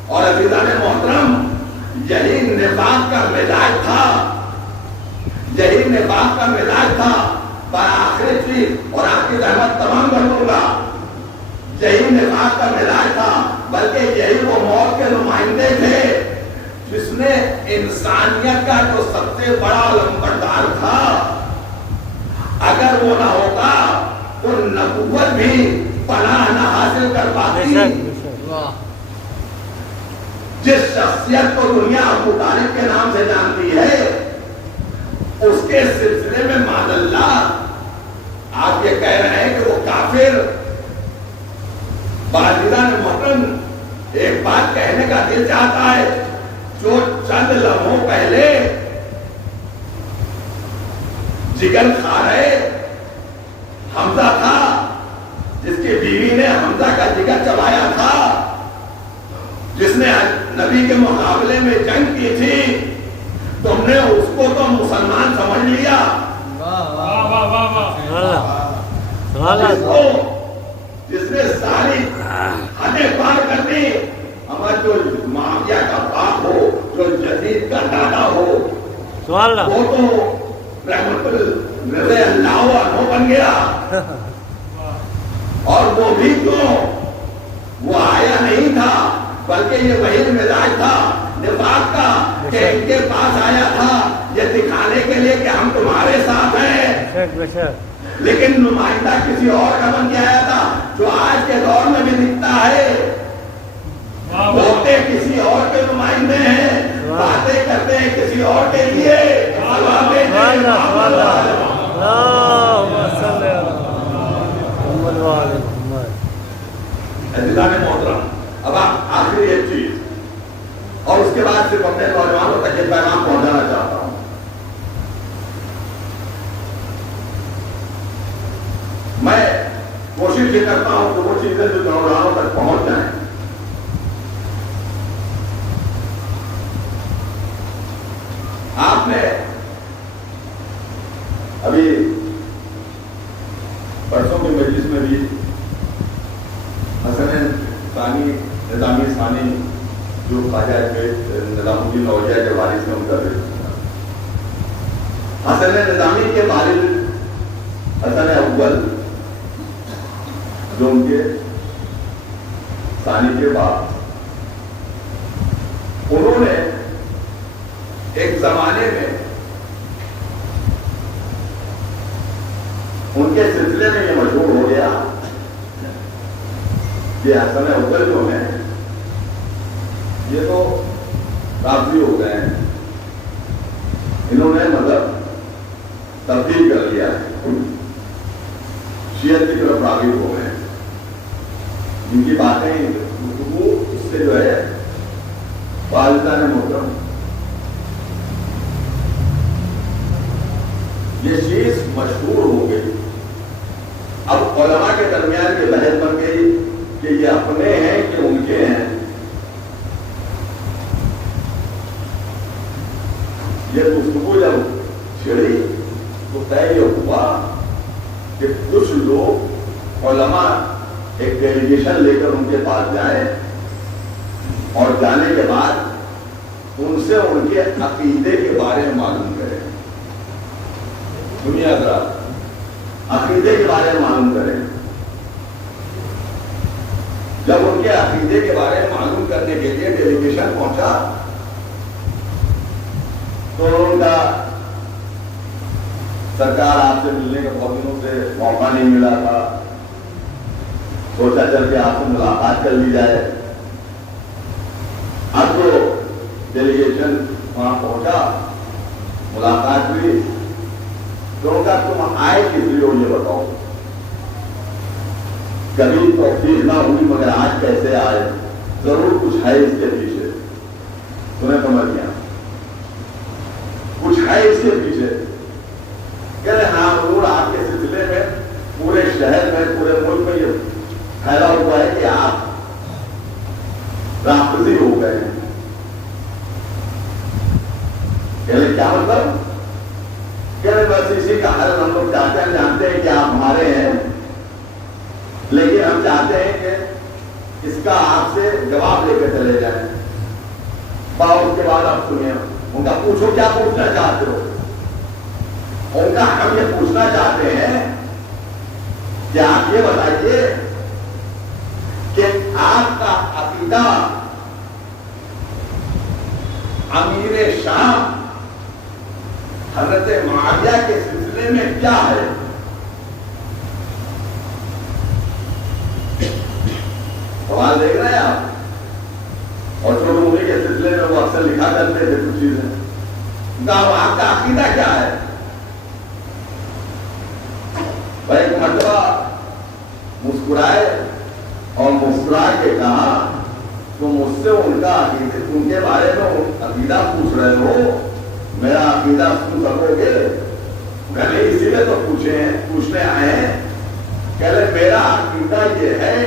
اور عزیزان محترم یہی نفاق کا مزاج تھا، یہی نفاق کا مزاج تھا. آخری چیز اور آپ کی رحمت تمام کر دوں گا، یہی نفاق کا مزاج تھا، بلکہ یہی وہ موت کے نمائندے تھے جس نے انسانیت کا جو سب سے بڑا لمبردار تھا، اگر وہ نہ ہوتا تو نبوت بھی پناہ نہ حاصل کر پاتی. جس شخصیت کو دنیا ابو طالب کے نام سے جانتی ہے اس کے سلسلے میں معاذ اللہ آپ یہ کہہ رہے ہیں کہ وہ کافر. باجیدان محترم ایک بات کہنے کا دل چاہتا ہے. جو چند لمحوں پہلے جگر کھا رہے حمزہ تھا، جس کی بیوی نے حمزہ کا جگر چبایا تھا، جس نے نبی کے مقابلے میں جنگ کی تھی، تم نے اس کو تو مسلمان سمجھ لیا. جس نے ساری حدیں پار کر دی. ہمارا جو معاویہ کا باپ ہو، جو یزید کا دادا ہو، وہ تو رحمت اللہ عنہ بن گیا. اور وہ بھی کیوں؟ وہ آیا نہیں تھا بلکہ یہ وہی مزاج تھا نفاق کا کہ ان کے پاس آیا تھا یہ دکھانے کے لیے کہ ہم تمہارے ساتھ ہیں. لیکن نمائندہ کسی اور کا بن کے آیا تھا جو آج کے دور میں بھی دکھتا ہے. ہوتے کسی اور کے نمائندے ہیں، باتیں کرتے ہیں کسی اور کے لیے. محترم اب آپ آخری ایک چیز اور اس کے بعد صرف اپنے نوجوانوں تک یہ پیغام پہنچانا چاہتا ہوں. میں کوشش یہ کرتا ہوں کہ وہ چیزیں جو نوجوانوں تک پہنچ جائیں. آپ نے ابھی پرسوں کے مجلس میں بھی حسن ثانی نظامی ثانی جو خواجہ نظام الدین اولیاء کے والد سے منتظر، حسن نظامی کے والد حسن اول جو ان کے ثانی کے بعد، انہوں نے ایک زمانے میں ان کے سلسلے میں یہ مشہور ہو گیا کہ حسن اول جو ہیں یہ تو رافضی ہو گئے ہیں، انہوں نے مذہب تبدیل کر لیا ہے، شیعت کی طرف راغب ہو گئے ہیں. ان کی باتیں گفتگو اس سے جو ہے والدہ نے محترم یہ چیز مشہور ہو گئی. اب علماء کے درمیان یہ بحث بن گئی کہ یہ اپنے ہیں کہ ان کے ہیں. یہ گفتگو جب چھڑی تو طے یہ ہوا کہ کچھ لوگ علماء ایک ڈیلیگیشن لے کر ان کے پاس جائیں اور جانے کے بعد ان سے ان کے عقیدے کے بارے میں معلوم کریں. دنیا ذرا عقیدے کے بارے میں معلوم کریں. جب ان کے عقیدے کے بارے میں معلوم کرنے کے لیے ڈیلیگیشن پہنچا تو ان کا سرکار آپ سے ملنے کا بہت دنوں سے موقع نہیں ملا تھا، سوچا چل کے آپ سے ملاقات کر لی جائے۔ اب تو ڈیلیگیشن وہاں پہنچا، ملاقات ہوئی، تو ان کا تم آئے کس لیے ہو یہ بتاؤ، کبھی توفیق نہ ہوئی مگر آج کیسے آئے، ضرور کچھ ہے اس کے پیچھے۔ تمہیں سمجھ گیا کچھ ہے اس کے پیچھے؟ کہ ہاں ضرور آپ کے سلسلے میں پورے شہر میں پورے ملک میں یہ پھیلا ہوا ہے کہ آپ رافضی ہو گئے ہیں۔ کیا مطلب؟ کہ بس اسی کا حل ہم لوگ چاہتے ہیں، جانتے ہیں کہ آپ ہمارے ہیں، لیکن ہم چاہتے ہیں کہ اس کا آپ سے جواب لے کے چلے جائیں۔ اس کے بعد آپ سنیں، ان کا پوچھو کیا پوچھنا چاہتے ہو؟ ان کا ہم یہ پوچھنا چاہتے ہیں کہ آپ یہ بتائیے کہ آپ کا عقیدہ امیر شام حضرت معاویہ کے سلسلے میں کیا ہے؟ سوال دیکھ رہے ہیں آپ؟ اور جو انہیں کے سلسلے میں وہ اکثر لکھا کرتے تھے کچھ چیزیں، آپ کا عقیدہ کیا ہے؟ ایک مرتبہ مسکرائے اور مسکرا کے کہا تم مجھ سے ان کا عقیدہ، ان کے بارے میں عقیدہ پوچھ رہے ہو، میرا عقیدہ سن سکو گے؟ نہیں، اسی لیے تو پوچھنے آئے ہیں۔ کہہ لے میرا عقیدہ یہ ہے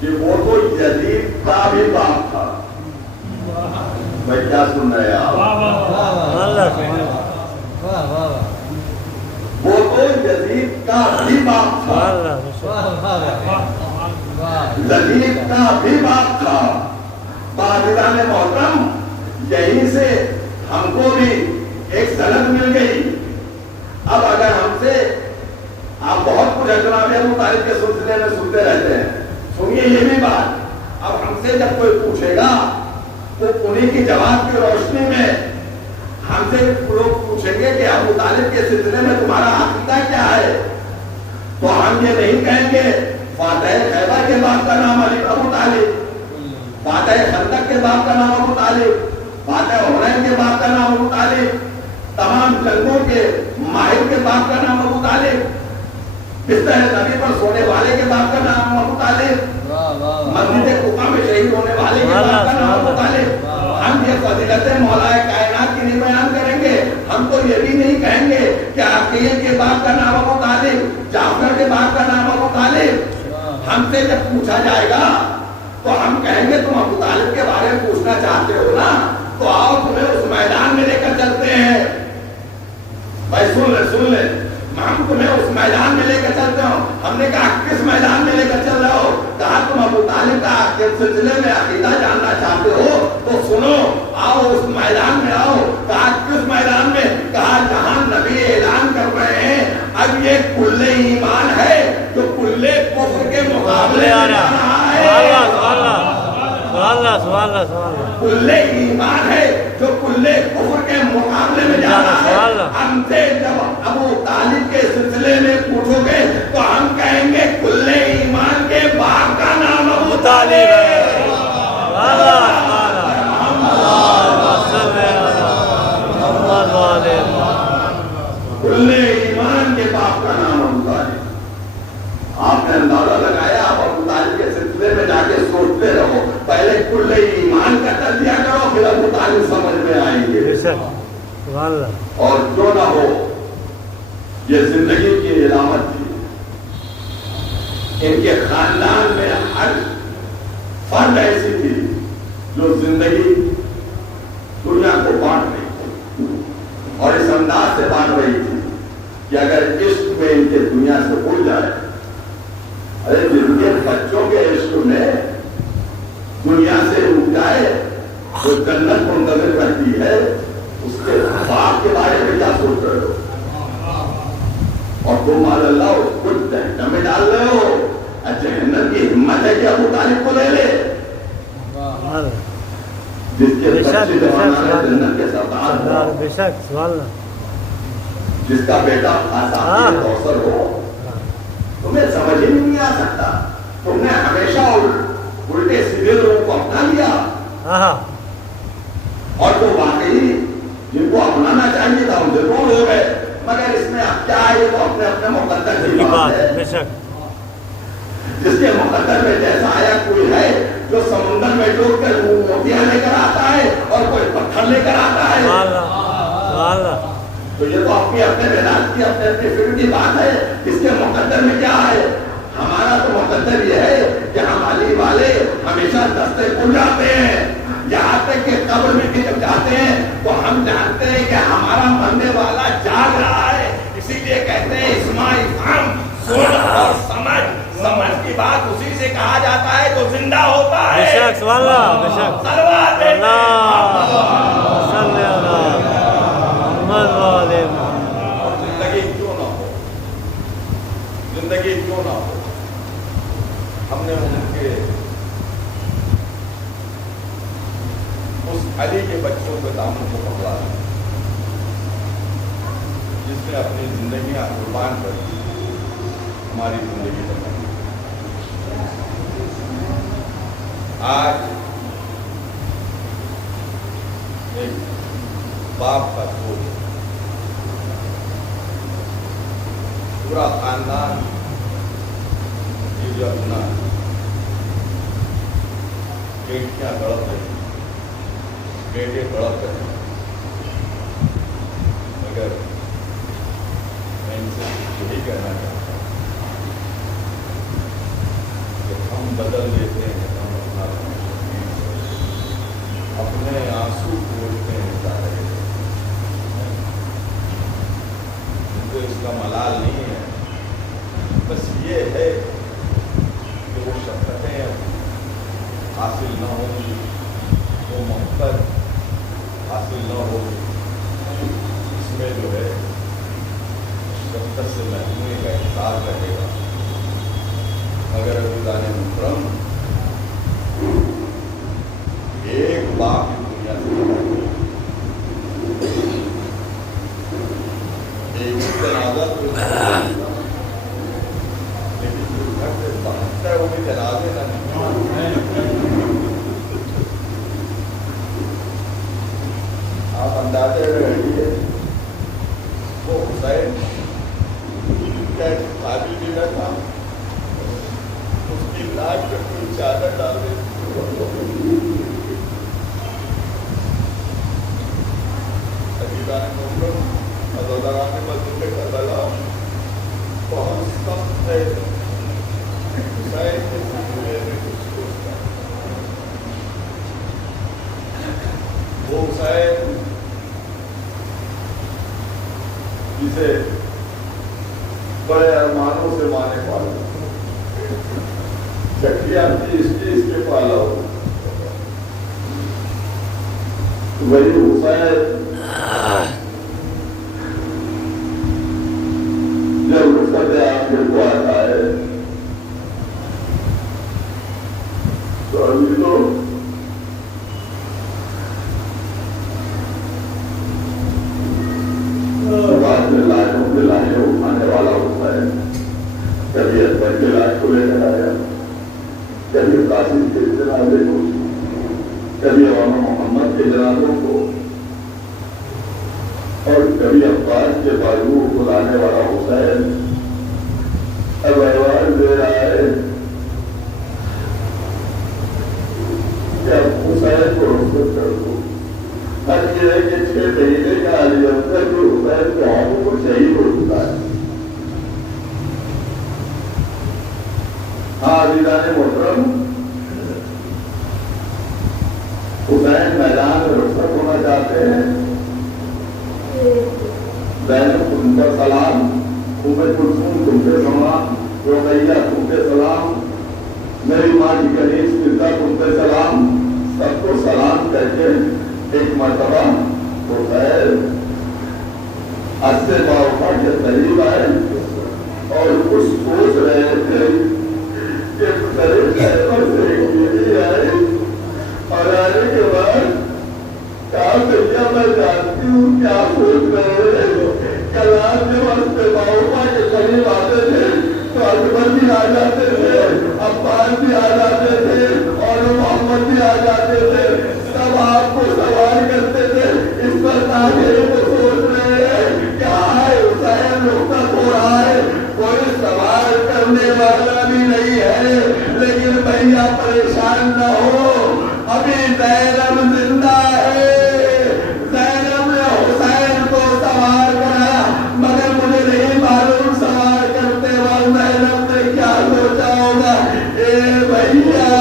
کہ وہ تو یزید کا بھی باپ تھا۔ میں کیا سن رہے ہیں آپ؟ وہ تو یزید کا بھی باپ تھا، یزید کا بھی باپ تھا۔ بازرگان محترم، یہیں سے ہم کو بھی ایک سند مل گئی۔ اب اگر ہم سے آپ بہت کچھ جناب ابو طالب کے سلسلے میں سنتے رہتے ہیں، سنیے یہ بھی بات، اب ہم سے جب کوئی پوچھے گا تو انہیں کی جواب کی روشنی میں ہم سے لوگ پوچھیں گے کہ ابو طالب کے سلسلے میں تمہارا عقیدہ کیا ہے، تو ہم یہ نہیں کہیں گے فاتح خیبر کے باپ کا نام علی ابو طالب، فاتح خندق کے باپ کا نام ابو طالب، فاتح حنین کے باپ کا نام ابو طالب، تمام جنگوں کے ماہر کے باپ کا نام ابو طالب، بستر نبی پر سونے والے کے باپ کا نام ابو طالب، مسجد قباء میں شہید ہونے والے کے باپ کا نام ابو طالب۔ ہم یہ فضیلتیں مولا کائنات کی نہیں بیان کریں گے، ہم تو یہ بھی نہیں کہیں گے کہ عقیل کے باپ کا نام ابو طالب، جعفر کے باپ کا نام ابو طالب۔ ہم سے جب پوچھا جائے گا تو ہم کہیں گے تم ابو طالب کے بارے میں پوچھنا چاہتے ہو نا، تو آؤ تمہیں اس میدان میں لے کر چلتے ہیں۔ بھائی سن لیں، ہم تمہیں اس میدان میں لے کر چلتے ہو۔ ہم نے کہا کس میدان میں لے کر چل رہے ہو؟ کہا تم ابو طالب کا سلسلے میں عقیدہ جاننا چاہتے ہو تو سنو، آؤ اس میدان میں آؤ۔ کہا کس میدان میں؟ کہا جہاں نبی اعلان کر رہے ہیں اب یہ کل ایمان ہے جو کل کفر کے مقابلے میں جا رہا ہے۔ کل ایمان ہے جو کل کفر کے مقابلے میں جا رہا ہے۔ ہم سے جب ابو طالب کے سلسلے میں پوچھو گے تو ہم کہیں گے کل ایمان کے باپ کا نام ابو طالب ہے۔ کل ایمان کے باپ کا نام ابو طالب۔ آپ نے اندازہ لگایا، آپ ابو طالب کے سلسلے میں جا کے سوچتے رہو، پہلے کل ایمان کا تجزیہ کرو، پھر ابو طالب سمجھ میں آئیں گے۔ اور جو نہ ہو، یہ زندگی کی علامت تھی۔ ان کے خاندان میں ہر فرد ایسی تھی جو زندگی دنیا کو بانٹ رہی تھی، اور اس انداز سے بانٹ رہی تھی کہ اگر عشق میں ان کے دنیا سے بھول جائے، ارے جن کے بچوں کے عشق میں دنیا سے اٹھ جائے، جو جنت منتظر رہتی ہے، اس کے باپ کے بارے میں کیا سوچ رہے ہو؟ اور تم اللہ اس کو جہنم میں ڈال رہے ہو۔ جہنم کی ہمت ہے کہ ابو طالب کو لے لے جس کے بچے جوان ہے جنت کے سردار بے شک سوال نہ جس کا بیٹا آسانی کوثر ہو تمہیں سمجھ ہی نہیں آ سکتا تم نے ہمیشہ الٹے سیدھے لوگوں کو اپنا لیا اور تو واقعی جن کو اپنانا چاہیے تھا ان سے دور ہو گئے مگر اس میں اب کیا ہے یہ تو اپنے اپنے مقدر کی بات ہے بے شک جس کے مقدر میں جیسا آیا کوئی ہے جو سمندر میں ڈوب کر موتیاں لے کر آتا ہے اور کوئی پتھر لے کر آتا ہے تو یہ تو اپنی اپنے مزاج کی اپنے اپنے فکر کی بات ہے اس کے مقدر میں کیا ہے ہمارا تو مقدر یہ ہے کہ ہم علی والے ہمیشہ دستے کھل جاتے ہیں یہاں تک کہ قبر میں بھی جب جاتے ہیں تو ہم جانتے ہیں کہ ہمارا مرنے والا جاگ رہا ہے اسی لیے کہتے ہیں اسماء افہم سن اور سمجھ کی بات اسی سے کہا جاتا ہے جو زندہ ہوتا ہے بے شک سوال اللہ بے شک صلوات صلی اللہ محمد والے زندگی کیوں نہ ہو زندگی کیوں نہ ہو ہم نے ان کے اس علی کے بچوں کے دامن کو پکڑا جس نے اپنی زندگیاں قربان کر دی ہماری زندگی بنائی آج ایک باپ کا سوچ پورا خاندان یہ جو اپنا بیٹیاں تڑپ رہی بیٹے تڑپ رہے مگر میں ان سے یہی کہنا چاہتا ہوں کہ ہم بدل لیتے ہیں ہم اپنے آنسو پوچھتے ہیں سارے ان کو اس کا ملال نہیں ہے بس یہ ہے کہ وہ شفقتیں حاصل نہ ہوں گی وہ محبت حاصل نہ ہوگی اس میں جو ہے شفقت سے محرومی کا احساس رہے گا مگر ابوذر مکرم ایک باپ کی دنیا سے ایک جنازہ تو لیکن جو گھر سے بہتر ہے وہ بھی جنازے نہ آپ اندازے میں رہیے وہ حسین کیا قابل بھی نہ تھا اس کی لاش پہ کوئی چادر ڈال دے عزیزان مسجد کربلا بہت سخت ہے حسین کے سلسلے میں کچھ سوچتا وہ حسین جسے بڑے ارمانوں سے مانے والا چکیاں تیس کے پالا ہو وہی حسین جب رخصت آخر کو آتا ہے تو ابھی تو بعد میں لاشوں کے لاشیں اٹھانے والا ہوتا ہے کبھی اکبر کے لاش کو لے کر آیا کبھی قاسم کے جنازے کو کبھی علامہ محمد کے جنازوں کو اور کبھی عباس کے بازو کو لانے والا حسین اب آواز دے رہا ہے کہ اب حسین کو رخصت کر دو حق یہ ہے کہ 6 مہینے کا علی اکبر جو حسین کے ہاتھوں کو شہید ہو چکا ہے ہاں عزیزان محترم حسین میدان میں رخصت ہونا چاہتے ہیں زینب تم پر سلام ام کلثوم تم پہ سلام رقیہ تم پہ سلام میری ماں کی کنیز مرزا تم پہ سلام سب کو سلام کر کے ایک مرتبہ حسین سے باوفا کے قریب آئے اور کچھ سوچ رہے تھے کہ پتلے شہر سے گیری آئی اور آنے کے بعد کہا بھیا میں جانتی ہوں کیا سوچ رہے ہیں. کل آپ جب ہنستے باؤپا کے قریب آتے تھے تو اکبر بھی آ جاتے تھے, عباس بھی آ جاتے تھے اور محمد بھی آ جاتے تھے. سب آپ کو سوال کرتے تھے. اس پر تاجر کو سوچ رہے ہیں کیا ہے حسین رخصت ہو رہا ہے, کوئی سوال کرنے والا بھی نہیں ہے. لیکن بھیا پریشان نہ ہو, ابھی زینب زندہ ہے. زینب نے حسین کو سوال کرایا مگر مجھے نہیں معلوم سوال کرتے وقت زینب نے کیا سوچا ہوگا. اے بھیا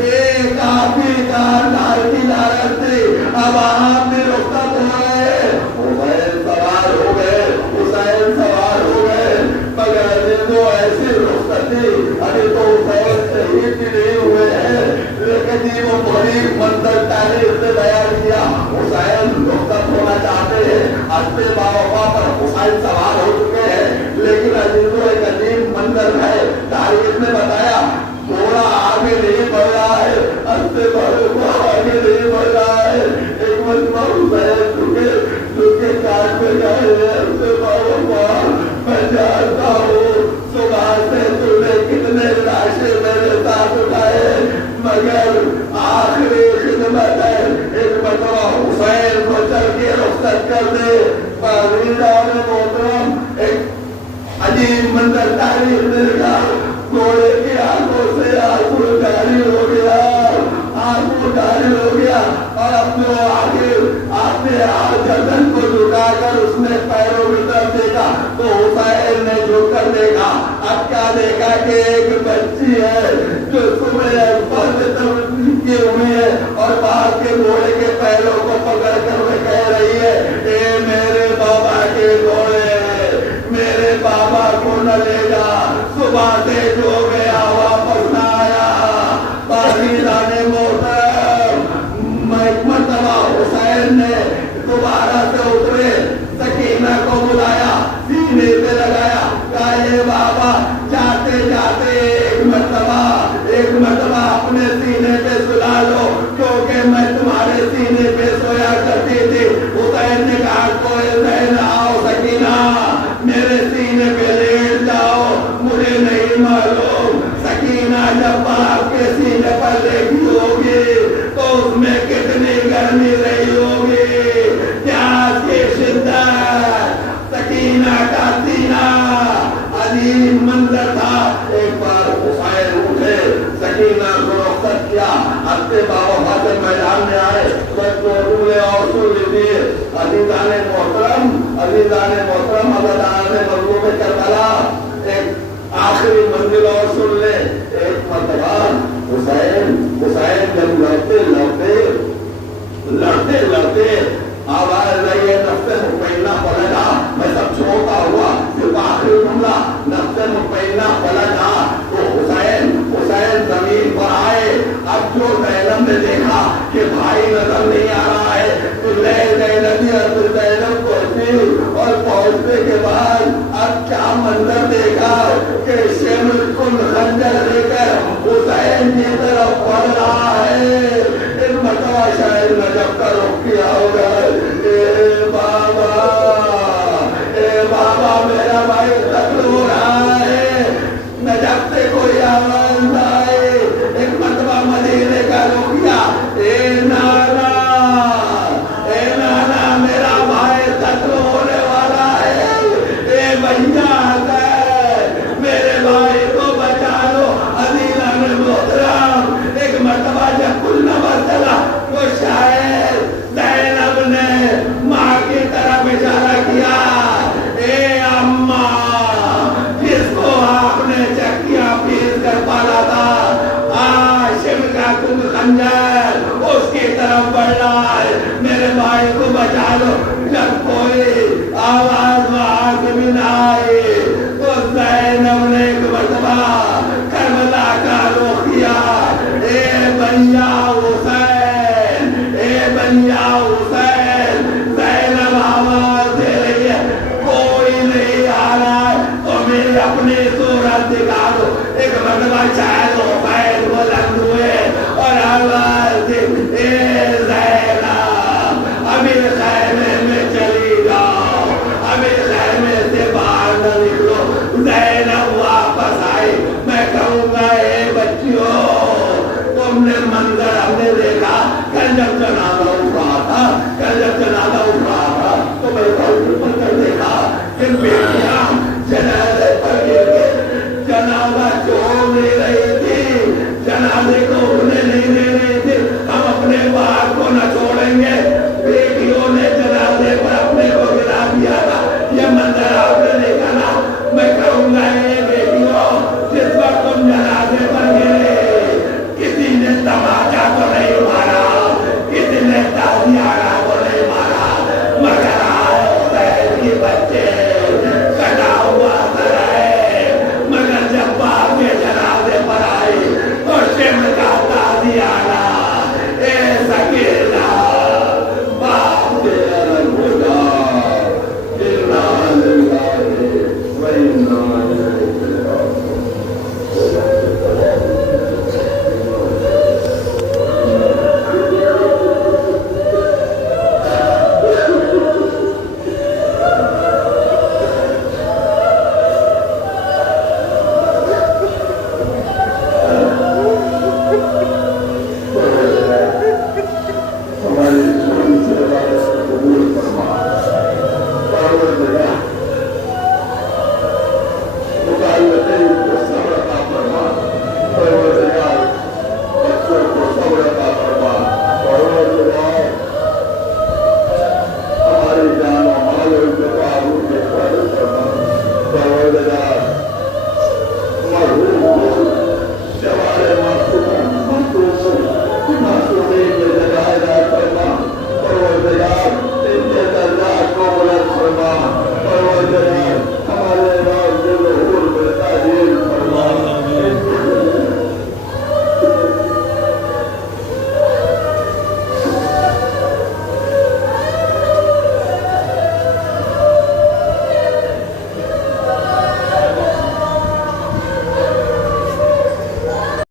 ایک کافی کار کی لارت تھی, اب آپ بھی رخصت ہو گئے. حسین سوار ہو گئے, حسین سوار ہو گئے, مگر یہ تو ایسی رخصت تھی. ابھی تو حسین شہید بھی نہیں ہوئے ہیں, لیکن یہ وہ بڑی منظر تاریخ سے بیان کیا. حسین رخصت ہونا چاہتے ہیں, ہنستے باوفا پر حسین سوار ہو چکے ہیں, لیکن عزیزوں ایک عجیب منظر ہے. تاریخ نے بتایا گھوڑا آگے نہیں بڑھ رہا ہے, ہنستے باوفا آگے نہیں بڑھ رہا ہے. ایک مرتبہ حسین جھکے کاٹ پہ گئے, ہنستے باوفا میں جانتا ہوں صبح سے تم نے کتنے لاشیں میرے ساتھ اٹھائے, مگر آخری خدمت ہے. ایک مرتبہ حسین کو چل کے رخصت کر دے. پرویزان محترم ایک عجیب منظر تاریخ نے لکھا, گھوڑے کی آنکھوں سے آنسو جاری ہو گیا, آنسو جاری ہو گیا, اور اپنے آخر اپنے گردن کو جھکا کر اس نے پیروں کی طرف دیکھا تو حسین نے جھک کر دیکھا. اب کیا دیکھا کہ ایک بچی ہے جو صبح کی ہوئی ہے اور باپ کے گھوڑے کے پیروں کو پکڑ کر وہ کہہ رہی ہے اے میرے بابا کے گھوڑے, میرے بابا کو نہ لے جا, صبح سے جو گیا واپس نہ آیا. باقی محترم ایک مرتبہ حسین نے دوبارہ سے اترے, سکینہ کو بلایا, سینے پہ لگایا, کہا یہ بابا جاتے جاتے ایک مرتبہ اپنے سینے پہ سلا لو کیونکہ میں تمہارے سینے پہ سویا کرتی تھی. حسین نے کہا کوئی نہیں, آؤ سکینہ میرے سینے پہ لیٹ جاؤ, مجھے نہیں معلوم سکینہ جب باپ کے سینے پر لیٹی ہوگی تو اس میں کتنی گرمی رہی ہوگی, پیاس کی شدت, سکینہ کا سینہ. عجیب منظر تھا. ایک بار حسین اٹھے, سکینہ کو رخصت کیا, ہنستے باوفا سے میدان میں آئے, بس کو روئے اور سو لیجیے. عزیزان محترم عزادار مظلوم کربلا, ایک آخری منزل اور سن لے. ایک مرتبہ حسین جب لڑتے آواز رہی ہے نفس مطمئنہ پلٹا, میں سب چھوڑتا ہوا صرف آخری جملہ نفس مطمئنہ پلٹا تو حسین زمین پر آئے. اب جو زینب نے دیکھا کہ بھائی نظر نہیں آ رہا ہے تو لے زینب پہنچی, اور پہنچنے کے بعد اب کیا منظر دیکھا کہ شمر کن خنجر لے کر حسین کی طرف بڑھ رہا ہے. اس مرتبہ شاید نجف کا رخ کیا ہوگا.